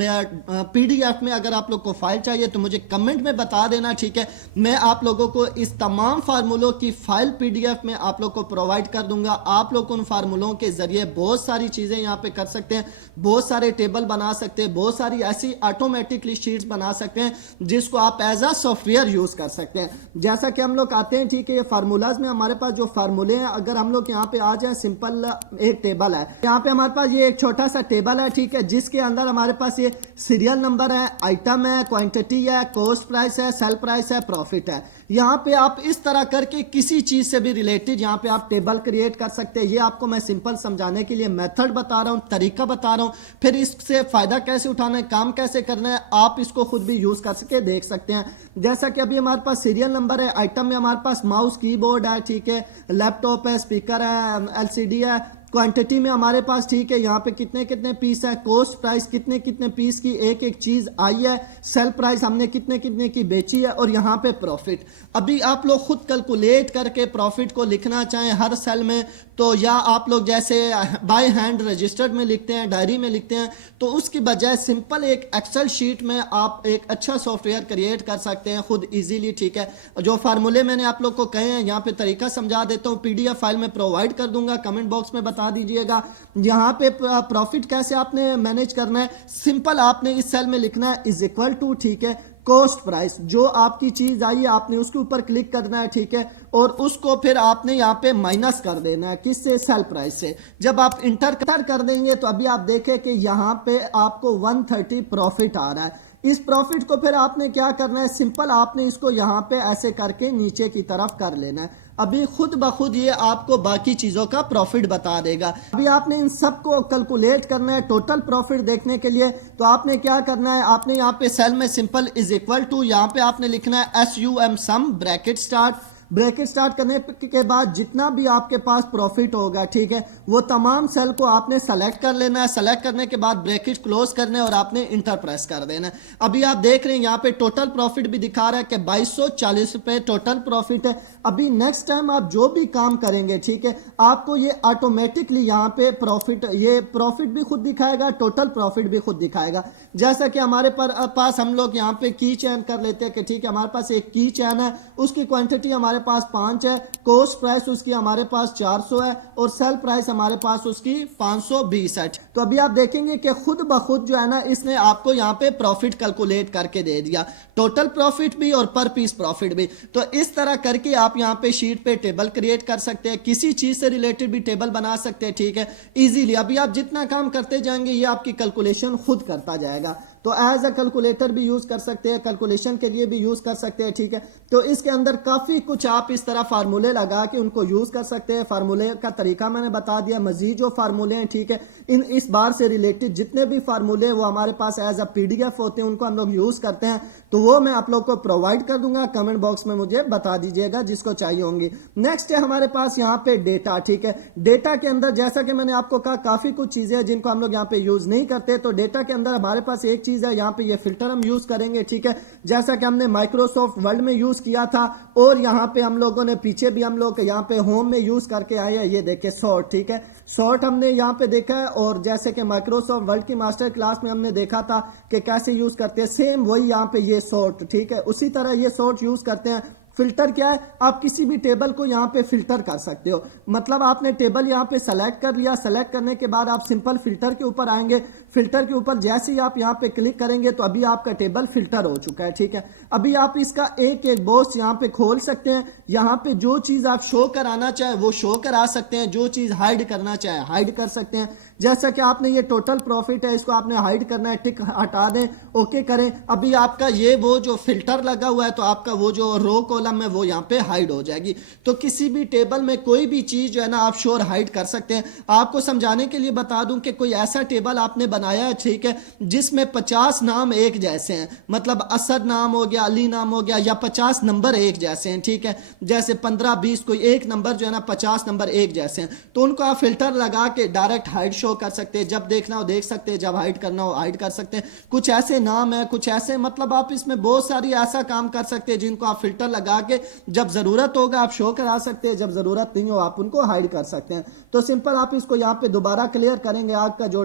पीडीएफ में अगर आप लोग को फाइल चाहिए तो मुझे कमेंट में बता देना, ठीक है, मैं आप लोगों को इस तमाम फार्मूलों की फाइल पीडीएफ में आप लोग को प्रोवाइड कर दूंगा। आप लोग उन फार्मूलों के जरिए बहुत सारी चीजें यहाँ पे कर सकते हैं, बहुत सारे टेबल बना सकते हैं, बहुत सारी ऐसी ऑटोमेटिकली शीट्स बना सकते हैं जिसको आप एज अ सॉफ्टवेयर यूज कर सकते हैं। जैसा कि हम लोग आते हैं, ठीक है, ये फार्मूलाज में हमारे पास जो फार्मूले हैं, अगर हम लोग यहाँ पे आ जाए, सिंपल एक टेबल है, यहाँ पे हमारे पास ये एक छोटा सा टेबल है, ठीक है, जिसके अंदर हमारे पास ये सीरियल नंबर है, आइटम है, क्वांटिटी है, कॉस्ट प्राइस है, सेल प्राइस है, प्रॉफिट है। यहाँ पे आप इस तरह करके किसी चीज से भी रिलेटेड यहाँ पे आप टेबल क्रिएट कर सकते हैं। ये आपको मैं सिंपल समझाने के लिए मेथड बता रहा हूँ, तरीका बता रहा हूँ, फिर इससे फायदा कैसे उठाना है, काम कैसे करना है, आप इसको खुद भी यूज कर सके देख सकते हैं। जैसा कि अभी हमारे पास सीरियल नंबर है, आइटम में हमारे पास माउस कीबोर्ड है, ठीक है, लैपटॉप है, स्पीकर है, एलसीडी है, क्वांटिटी में हमारे पास, ठीक है, यहाँ पे कितने कितने पीस है, कॉस्ट प्राइस कितने कितने पीस की एक एक चीज आई है, सेल प्राइस हमने कितने कितने की बेची है, और यहाँ पे प्रॉफिट। अभी आप लोग खुद कैलकुलेट करके प्रॉफिट को लिखना चाहें हर सेल में, तो या आप लोग जैसे बाय हैंड रजिस्टर्ड में लिखते हैं, डायरी में लिखते हैं, तो उसकी बजाय सिंपल एक एक्सेल शीट में आप एक अच्छा सॉफ्टवेयर क्रिएट कर सकते हैं खुद इजीली, ठीक है। जो फार्मूले मैंने आप लोग को कहे हैं यहाँ पे तरीका समझा देता हूँ, पीडीएफ फाइल में प्रोवाइड कर दूंगा, कमेंट बॉक्स में बता दीजिएगा। यहाँ पे प्रॉफिट कैसे आपने मैनेज करना है, सिंपल आपने इस सेल में लिखना है इज इक्वल टू, ठीक है, कॉस्ट प्राइस, जो आपकी चीज आई है आपने उसके ऊपर क्लिक करना है, ठीक है, और उसको फिर आपने यहाँ पे माइनस कर देना है, किससे, सेल प्राइस से। जब आप इंटर कर देंगे तो अभी आप देखें कि यहाँ पे आपको 130 प्रॉफिट आ रहा है। इस प्रॉफिट को फिर आपने क्या करना है, सिंपल आपने इसको यहाँ पे ऐसे करके नीचे की तरफ कर लेना है। अभी खुद ब खुद ये आपको बाकी चीजों का प्रॉफिट बता देगा। अभी आपने इन सब को कैलकुलेट करना है टोटल प्रॉफिट देखने के लिए, तो आपने क्या करना है, आपने यहाँ पे सेल में सिंपल इज इक्वल टू, यहाँ पे आपने लिखना है SUM सम ब्रैकेट स्टार्ट। ब्रैकेट स्टार्ट करने के बाद जितना भी आपके पास प्रॉफिट होगा, ठीक है, वो तमाम सेल को आपने सेलेक्ट कर लेना है। सेलेक्ट करने के बाद ब्रैकेट क्लोज करने और आपने इंटर प्रेस कर देना है। अभी आप देख रहे हैं यहाँ पे टोटल प्रॉफिट भी दिखा रहा है कि 2240 रुपए टोटल प्रॉफिट है। अभी नेक्स्ट टाइम आप जो भी काम करेंगे, ठीक है, आपको ये ऑटोमेटिकली यहाँ पे प्रॉफिट, ये प्रॉफिट भी खुद दिखाएगा, टोटल प्रॉफिट भी खुद दिखाएगा। जैसा कि हमारे पास हम लोग यहाँ पे की चैन कर लेते हैं कि ठीक है, हमारे पास एक की चैन है, उसकी क्वांटिटी हमारे पास 5 है, कॉस्ट प्राइस उसकी हमारे पास 400 है, और सेल प्राइस हमारे पास उसकी 520 है। तो अभी आप देखेंगे कि खुद ब खुद जो है ना, इसने आपको यहाँ पे प्रॉफिट कैलकुलेट करके दे दिया, टोटल प्रॉफिट भी और पर पीस प्रॉफिट भी। तो इस तरह करके आप यहाँ पे शीट पे टेबल क्रिएट कर सकते हैं, किसी चीज से रिलेटेड भी टेबल बना सकते हैं, ठीक है, इजीली। अभी आप जितना काम करते जाएंगे ये आपकी कैलकुलेशन खुद करता जाएगा। तो एज अ कैलकुलेटर भी यूज कर सकते हैं, कैलकुलेशन के लिए भी यूज कर सकते हैं, ठीक है। तो इसके अंदर काफी कुछ आप इस तरह फार्मूले लगा के उनको यूज कर सकते हैं। फार्मूले का तरीका मैंने बता दिया, मजीद जो फार्मूले हैं, ठीक है, इस बार से रिलेटेड जितने भी फार्मूले वो हमारे पास एज अ पीडीएफ होते हैं, उनको हम लोग यूज करते हैं, तो वो मैं आप लोग को प्रोवाइड कर दूंगा। कमेंट बॉक्स में मुझे बता दीजिएगा जिसको चाहिए होंगी। नेक्स्ट है हमारे पास यहाँ पे डेटा, ठीक है। डेटा के अंदर जैसा कि मैंने आपको कहा काफी कुछ चीजें हैं जिनको हम लोग यहाँ पे यूज नहीं करते, तो डेटा के अंदर हमारे पास एक चीज है, यहाँ पे ये फिल्टर हम यूज करेंगे, ठीक है, जैसा कि हमने माइक्रोसॉफ्ट वर्ड में यूज किया था, और यहाँ पे हम लोगों ने पीछे भी हम लोग यहाँ पे होम में यूज करके आए हैं, ये देखिए सॉर्ट, ठीक है, सॉर्ट हमने यहाँ पे देखा है। और जैसे कि माइक्रोसॉफ्ट वर्ड की मास्टर क्लास में हमने देखा था कि कैसे यूज करते हैं, सेम वही यहाँ पे ये सॉर्ट, ठीक है, उसी तरह ये सॉर्ट यूज करते हैं। फिल्टर क्या है, आप किसी भी टेबल को यहाँ पे फिल्टर कर सकते हो, मतलब आपने टेबल यहाँ पे सेलेक्ट कर लिया, सेलेक्ट करने के बाद आप सिंपल फिल्टर के ऊपर आएंगे, फिल्टर के ऊपर जैसे ही आप यहाँ पे क्लिक करेंगे तो अभी आपका टेबल फिल्टर हो चुका है, ठीक है। अभी आप इसका एक एक बॉक्स यहाँ पे खोल सकते हैं, यहाँ पे जो चीज आप शो कराना चाहे वो शो करा सकते हैं, जो चीज हाइड करना चाहे हाइड कर सकते हैं। जैसा कि आपने ये टोटल प्रॉफिट है, इसको आपने हाइड करना है, टिक हटा दें, ओके करें। अभी आपका ये वो जो फिल्टर लगा हुआ है, तो आपका वो जो रो कॉलम है वो यहाँ पे हाइड हो जाएगी। तो किसी भी टेबल में कोई भी चीज जो है ना आप शो और हाइड कर सकते हैं। आपको समझाने के लिए बता दूं कि कोई ऐसा टेबल आपने बनाया है, ठीक है, जिसमें 50 नाम एक जैसे हैं, मतलब असद नाम हो गया, अली नाम हो गया, या 50 नंबर एक जैसे हैं, ठीक है, जैसे 15-20 कोई एक नंबर जो है ना 50 नंबर एक जैसे हैं, तो उनको आप फिल्टर लगा के डायरेक्ट हाइड शो कर सकते हैं, जब देखना हो देख सकते हैं, जब हाइड करना हो हाइड कर सकते हैं। कुछ ऐसे नाम है, कुछ ऐसे, मतलब आप इसमें बहुत सारी ऐसा काम कर सकते हैं जिनको आप फिल्टर लगा के जब जरूरत होगा आप शो करा सकते हैं, जब जरूरत नहीं हो आप उनको हाइड कर सकते हैं। तो सिंपल आप इसको यहाँ पे दोबारा क्लियर करेंगे, आपका जो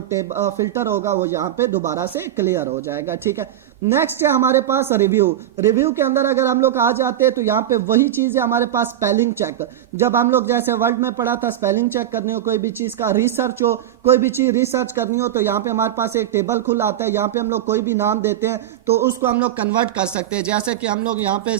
फिल्टर होगा वो यहाँ पे दोबारा से क्लियर हो जाएगा, ठीक है। नेक्स्ट है हमारे पास रिव्यू। रिव्यू के अंदर अगर हम लोग आ जाते हैं तो यहाँ पे वही चीज है हमारे पास, स्पेलिंग चेक। जब हम लोग जैसे वर्ड में पढ़ा था, स्पेलिंग चेक करनी हो, कोई भी चीज का रिसर्च हो, कोई भी चीज रिसर्च करनी हो, तो यहाँ पे हमारे पास एक टेबल खुला आता है, यहाँ पे हम लोग कोई भी नाम देते हैं तो उसको हम लोग कन्वर्ट कर सकते हैं। जैसे कि हम लोग यहाँ पे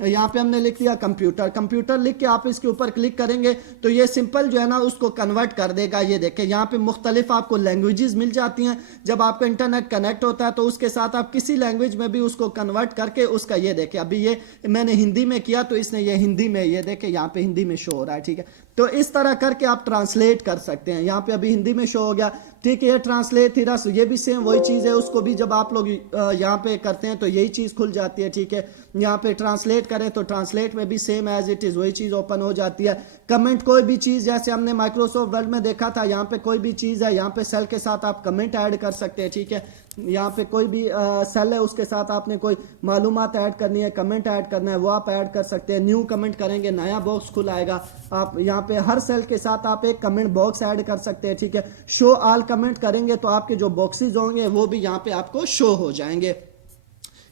यहाँ पे हमने लिख दिया कंप्यूटर, कंप्यूटर लिख के आप इसके ऊपर क्लिक करेंगे तो ये सिंपल जो है ना उसको कन्वर्ट कर देगा। ये देखें यहाँ पे मुख्तलिफ आपको लैंग्वेजेस मिल जाती हैं। जब आपका इंटरनेट कनेक्ट होता है तो उसके साथ आप किसी लैंग्वेज में भी उसको कन्वर्ट करके उसका, ये देखें अभी ये मैंने हिंदी में किया तो इसने ये हिंदी में, ये देखें यहाँ पे हिंदी में शो हो रहा है, ठीक है। तो इस तरह करके आप ट्रांसलेट कर सकते हैं। यहाँ पे अभी हिंदी में शो हो गया, ठीक है, ये ट्रांसलेट थी, ये भी सेम वही चीज़ है, उसको भी जब आप लोग यहाँ पे करते हैं तो यही चीज़ खुल जाती है, ठीक है। यहाँ पे ट्रांसलेट करें तो ट्रांसलेट में भी सेम एज इट इज़ वही चीज़ ओपन हो जाती है। कमेंट, कोई भी चीज़ जैसे हमने माइक्रोसॉफ्ट वर्ड में देखा था, यहाँ पे कोई भी चीज़ है, यहाँ पे सेल के साथ आप कमेंट ऐड कर सकते हैं, ठीक है। यहाँ पे कोई भी सेल है उसके साथ आपने कोई मालूमात ऐड करनी है, कमेंट ऐड करना है, वो आप ऐड कर सकते हैं। न्यू कमेंट करेंगे, नया बॉक्स खुल आएगा। आप यहाँ पे हर सेल के साथ आप एक कमेंट बॉक्स ऐड कर सकते हैं, ठीक है। शो ऑल कमेंट करेंगे तो आपके जो बॉक्सेस होंगे वो भी यहाँ पे आपको शो हो जाएंगे।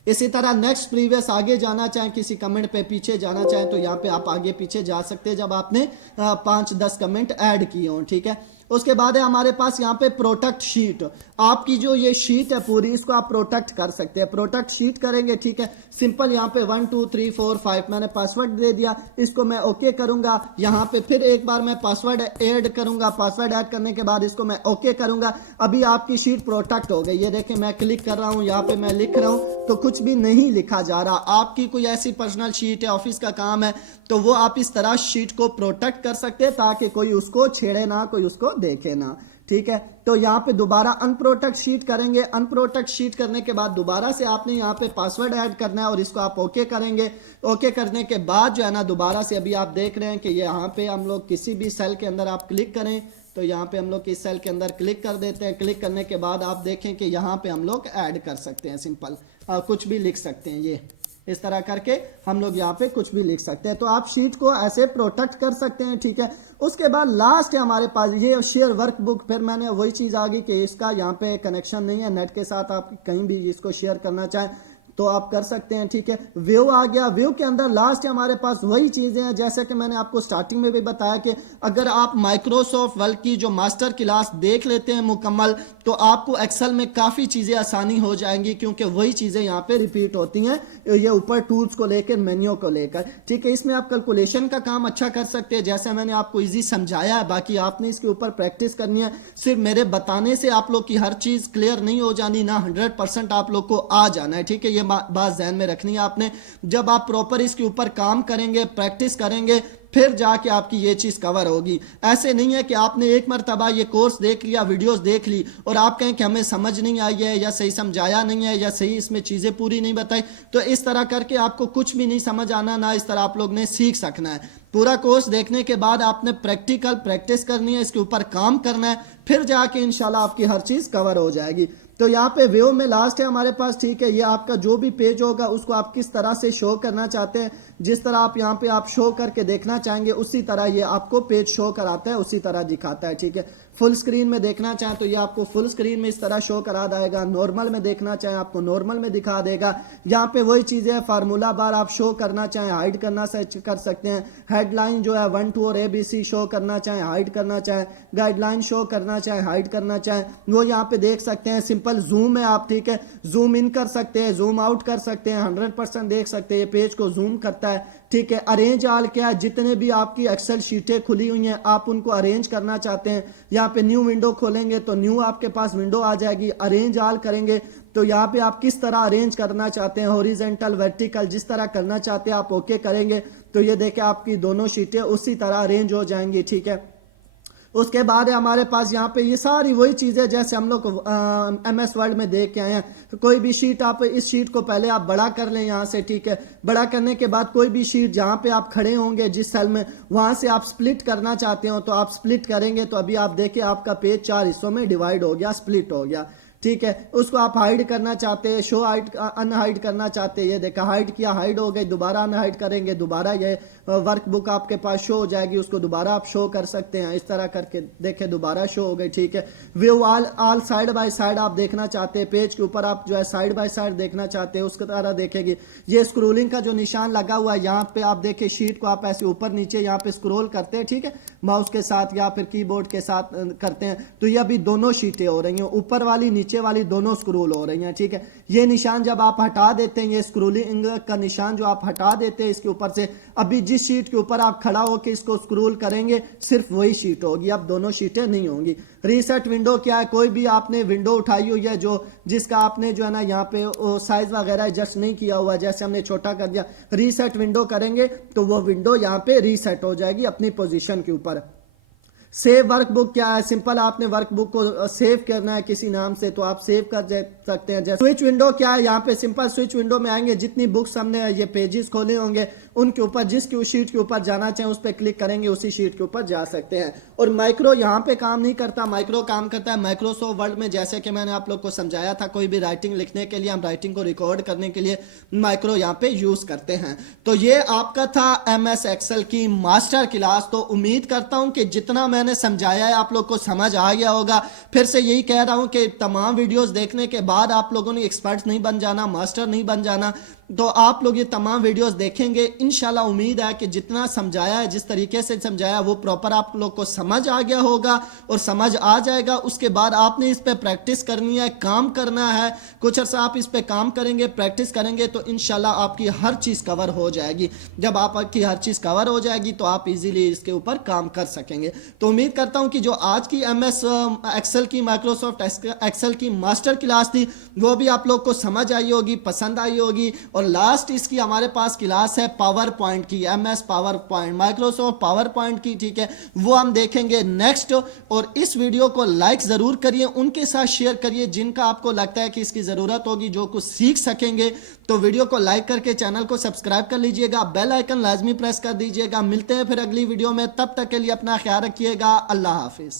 इसी तरह नेक्स्ट प्रीवियस आगे जाना चाहें, किसी कमेंट पे पीछे जाना चाहें तो यहाँ पे आप आगे पीछे जा सकते हैं जब आपने 5-10 कमेंट ऐड किए हों, ठीक है। उसके बाद है हमारे पास यहाँ पे प्रोटेक्ट शीट। आपकी जो ये शीट है पूरी, इसको आप प्रोटेक्ट कर सकते हैं। प्रोटेक्ट शीट करेंगे, ठीक है, सिंपल यहाँ पे 1 2 3 4 5 मैंने पासवर्ड दे दिया, इसको मैं ओके करूंगा। यहाँ पे फिर एक बार मैं पासवर्ड ऐड करूंगा, पासवर्ड ऐड करने के बाद इसको मैं ओके करूंगा। अभी आपकी शीट प्रोटेक्ट हो गई। ये देखें मैं क्लिक कर रहा हूँ, यहाँ पे मैं लिख रहा हूँ तो कुछ भी नहीं लिखा जा रहा। आपकी कोई ऐसी पर्सनल शीट है, ऑफिस का काम है, तो वो आप इस तरह शीट को प्रोटेक्ट कर सकते हैं ताकि कोई उसको छेड़े ना, कोई उसको देखे ना, ठीक है। तो यहाँ पे दोबारा अनप्रोटेक्ट शीट करेंगे। अनप्रोटेक्ट शीट करने के बाद दोबारा से आपने यहाँ पे पासवर्ड ऐड करना है और इसको आप ओके करेंगे। ओके करने के बाद जो है ना दोबारा से अभी आप देख रहे हैं कि यहाँ पे हम लोग किसी भी सेल के अंदर आप क्लिक करें तो यहाँ पे हम लोग इस सेल के अंदर क्लिक कर देते हैं। क्लिक करने के बाद आप देखें कि यहाँ पे हम लोग ऐड कर सकते हैं, सिंपल कुछ भी लिख सकते हैं। ये इस तरह करके हम लोग यहाँ पे कुछ भी लिख सकते हैं। तो आप शीट को ऐसे प्रोटेक्ट कर सकते हैं, ठीक है। उसके बाद लास्ट है हमारे पास ये शेयर वर्कबुक। फिर मैंने वही चीज़ आ गई कि इसका यहाँ पे कनेक्शन नहीं है नेट के साथ, आप कहीं भी इसको शेयर करना चाहें तो आप कर सकते हैं, ठीक है। व्यू आ गया, व्यू के अंदर लास्ट हमारे पास वही चीजें हैं जैसे कि मैंने आपको स्टार्टिंग में भी बताया कि अगर आप माइक्रोसॉफ्ट वर्ड की जो मास्टर क्लास देख लेते हैं मुकम्मल, तो आपको एक्सेल में काफी चीजें आसानी हो जाएंगी, क्योंकि वही चीजें यहाँ पे रिपीट होती हैं, ये ऊपर टूल्स को लेकर, मेन्यू को लेकर, ठीक है। इसमें आप कैलकुलेशन का काम अच्छा कर सकते हैं, जैसे मैंने आपको इजी समझाया है। बाकी आपने इसके ऊपर प्रैक्टिस करनी है। सिर्फ मेरे बताने से आप लोग की हर चीज क्लियर नहीं हो जानी, ना 100% आप लोग को आ जाना है, ठीक है। ये बात ध्यान में रखनी है आपने। जब आप प्रॉपर इसके ऊपर काम करेंगे, प्रैक्टिस करेंगे, फिर जाके आपकी ये चीज कवर होगी। ऐसे नहीं है कि आपने एक मरतबा ये कोर्स देख लिया, वीडियोस देख ली और आप कहें कि हमें समझ नहीं आई है, या सही समझाया नहीं है, या सही इसमें चीजें पूरी नहीं बताई, तो इस तरह करके आपको कुछ भी नहीं समझ आना, ना इस तरह आप लोग ने सीख सकना है। पूरा कोर्स देखने के बाद आपने प्रैक्टिकल प्रैक्टिस करनी है, इसके ऊपर काम करना है, फिर जाके इंशाल्लाह आपकी हर चीज कवर हो जाएगी। तो यहाँ पे व्यू में लास्ट है हमारे पास, ठीक है। ये आपका जो भी पेज होगा उसको आप किस तरह से शो करना चाहते हैं, जिस तरह आप यहाँ पे आप शो करके देखना चाहेंगे उसी तरह ये आपको पेज शो कराता है, उसी तरह दिखाता है, ठीक है। फुल स्क्रीन में देखना चाहें तो ये आपको फुल स्क्रीन में इस तरह शो करा देगा, नॉर्मल में देखना चाहें आपको नॉर्मल में दिखा देगा। यहाँ पे वही चीजें, फार्मूला बार आप शो करना चाहें हाइड करना कर सकते हैं। हेडलाइन जो है 1 2 और ABC शो करना चाहें हाइड करना चाहें, गाइडलाइन शो करना चाहें हाइड करना चाहें, वो यहाँ पे देख सकते हैं। सिंपल जूम है आप, ठीक है, जूम इन कर सकते हैं, जूम आउट कर सकते हैं, 100% देख सकते हैं, ये पेज को जूम करता है, ठीक है। अरेंज आल क्या है, जितने भी आपकी एक्सेल शीटें खुली हुई हैं आप उनको अरेंज करना चाहते हैं, यहाँ पे न्यू विंडो खोलेंगे तो न्यू आपके पास विंडो आ जाएगी। अरेंज आल करेंगे तो यहाँ पे आप किस तरह अरेंज करना चाहते हैं, हॉरिजॉन्टल वर्टिकल जिस तरह करना चाहते हैं आप ओके करेंगे तो ये देखें आपकी दोनों शीटें उसी तरह अरेंज हो जाएंगी, ठीक है। उसके बाद है हमारे पास यहाँ पे ये सारी वही चीजें जैसे हम लोग MS वर्ड में देख के आए हैं। कोई भी शीट, आप इस शीट को पहले आप बड़ा कर लें यहाँ से, ठीक है। बड़ा करने के बाद कोई भी शीट जहाँ पे आप खड़े होंगे जिस सेल में, वहां से आप स्प्लिट करना चाहते हो तो आप स्प्लिट करेंगे। तो अभी आप देखिए आपका पेज 4 हिस्सों में डिवाइड हो गया, स्प्लिट हो गया, ठीक है। उसको आप हाइड करना चाहते हैं, शो हाइड अनहाइड करना चाहते हैं, ये देखा हाइड किया, हाइड हो गई, दोबारा अनहाइड करेंगे, दोबारा ये वर्कबुक आपके पास शो हो जाएगी, उसको दोबारा आप शो कर सकते हैं, इस तरह करके देखें दोबारा शो हो गई, ठीक है। View all side by side आप देखना चाहते हैं, पेज के ऊपर आप जो है साइड बाय साइड देखना चाहते हैं, उसकी तरह देखेंगे। ये स्क्रोलिंग का जो निशान लगा हुआ है यहाँ पे आप देखिए, शीट को आप ऐसे ऊपर नीचे यहाँ पे स्क्रोल करते हैं, ठीक है, माउस के साथ या फिर कीबोर्ड के साथ करते हैं, तो ये अभी दोनों शीटें हो रही हैं, ऊपर वाली नीचे वाली दोनों स्क्रोल हो रही हैं, ठीक है। ये निशान जब आप हटा देते हैं, ये स्क्रोलिंग का निशान जो आप हटा देते हैं इसके ऊपर से, अभी जिस शीट के ऊपर आप खड़ा होकर इसको स्क्रोल करेंगे सिर्फ वही शीट होगी, अब दोनों शीटें नहीं होंगी। रीसेट विंडो क्या है, कोई भी आपने विंडो उठाई हुई है जो जिसका आपने जो है ना यहाँ पे साइज वगैरह एडजस्ट नहीं किया हुआ, जैसे हमने छोटा कर दिया, रीसेट विंडो करेंगे तो वो विंडो यहाँ पे रीसेट हो जाएगी अपनी पोजीशन के ऊपर। सेव वर्कबुक क्या है, सिंपल आपने वर्कबुक को सेव करना है किसी नाम से तो आप सेव कर सकते हैं। जैसे स्विच विंडो क्या है, यहाँ पे सिंपल स्विच विंडो में आएंगे, जितनी बुक्स हमने ये पेजेस खोले होंगे उनके ऊपर जिसकी शीट के ऊपर जाना चाहें उस पर क्लिक करेंगे, उसी शीट के ऊपर जा सकते हैं। और माइक्रो यहाँ पे काम नहीं करता, माइक्रो काम करता है माइक्रोसॉफ्ट वर्ड में, जैसे कि मैंने आप लोग को समझाया था, कोई भी राइटिंग लिखने के लिए, हम राइटिंग को रिकॉर्ड करने के लिए माइक्रो यहाँ पे यूज करते हैं। तो ये आपका था MS एक्सेल की मास्टर क्लास। तो उम्मीद करता हूं कि जितना मैंने समझाया है आप लोग को समझ आ गया होगा। फिर से यही कह रहा हूं कि तमाम वीडियोस देखने के बाद आप लोगों ने एक्सपर्ट नहीं बन जाना, मास्टर नहीं बन जाना। तो आप लोग ये तमाम वीडियोस देखेंगे, इंशाल्लाह उम्मीद है कि जितना समझाया है, जिस तरीके से समझाया वो प्रॉपर आप लोग को समझ आ गया होगा और समझ आ जाएगा। उसके बाद आपने इस पे प्रैक्टिस करनी है, काम करना है। कुछ अर्सा आप इस पे काम करेंगे, प्रैक्टिस करेंगे तो इंशाल्लाह आपकी हर चीज़ कवर हो जाएगी। जब आपकी हर चीज़ कवर हो जाएगी तो आप इजीली इसके ऊपर काम कर सकेंगे। तो उम्मीद करता हूँ कि जो आज की MS एक्सेल की, माइक्रोसॉफ्ट एक्सेल की मास्टर क्लास थी वो भी आप लोग को समझ आई होगी, पसंद आई होगी। और लास्ट इसकी हमारे पास क्लास है पावर पॉइंट की, MS power point, Microsoft power point की, ठीक है, वो हम देखेंगे नेक्स्ट। और इस वीडियो को लाइक जरूर करिए, उनके साथ शेयर करिए जिनका आपको लगता है कि इसकी जरूरत होगी, जो कुछ सीख सकेंगे। तो वीडियो को लाइक करके चैनल को सब्सक्राइब कर लीजिएगा, बेल आइकन लाजमी प्रेस कर दीजिएगा। मिलते हैं फिर अगली वीडियो में, तब तक के लिए अपना ख्याल रखिएगा। अल्लाह हाफिज।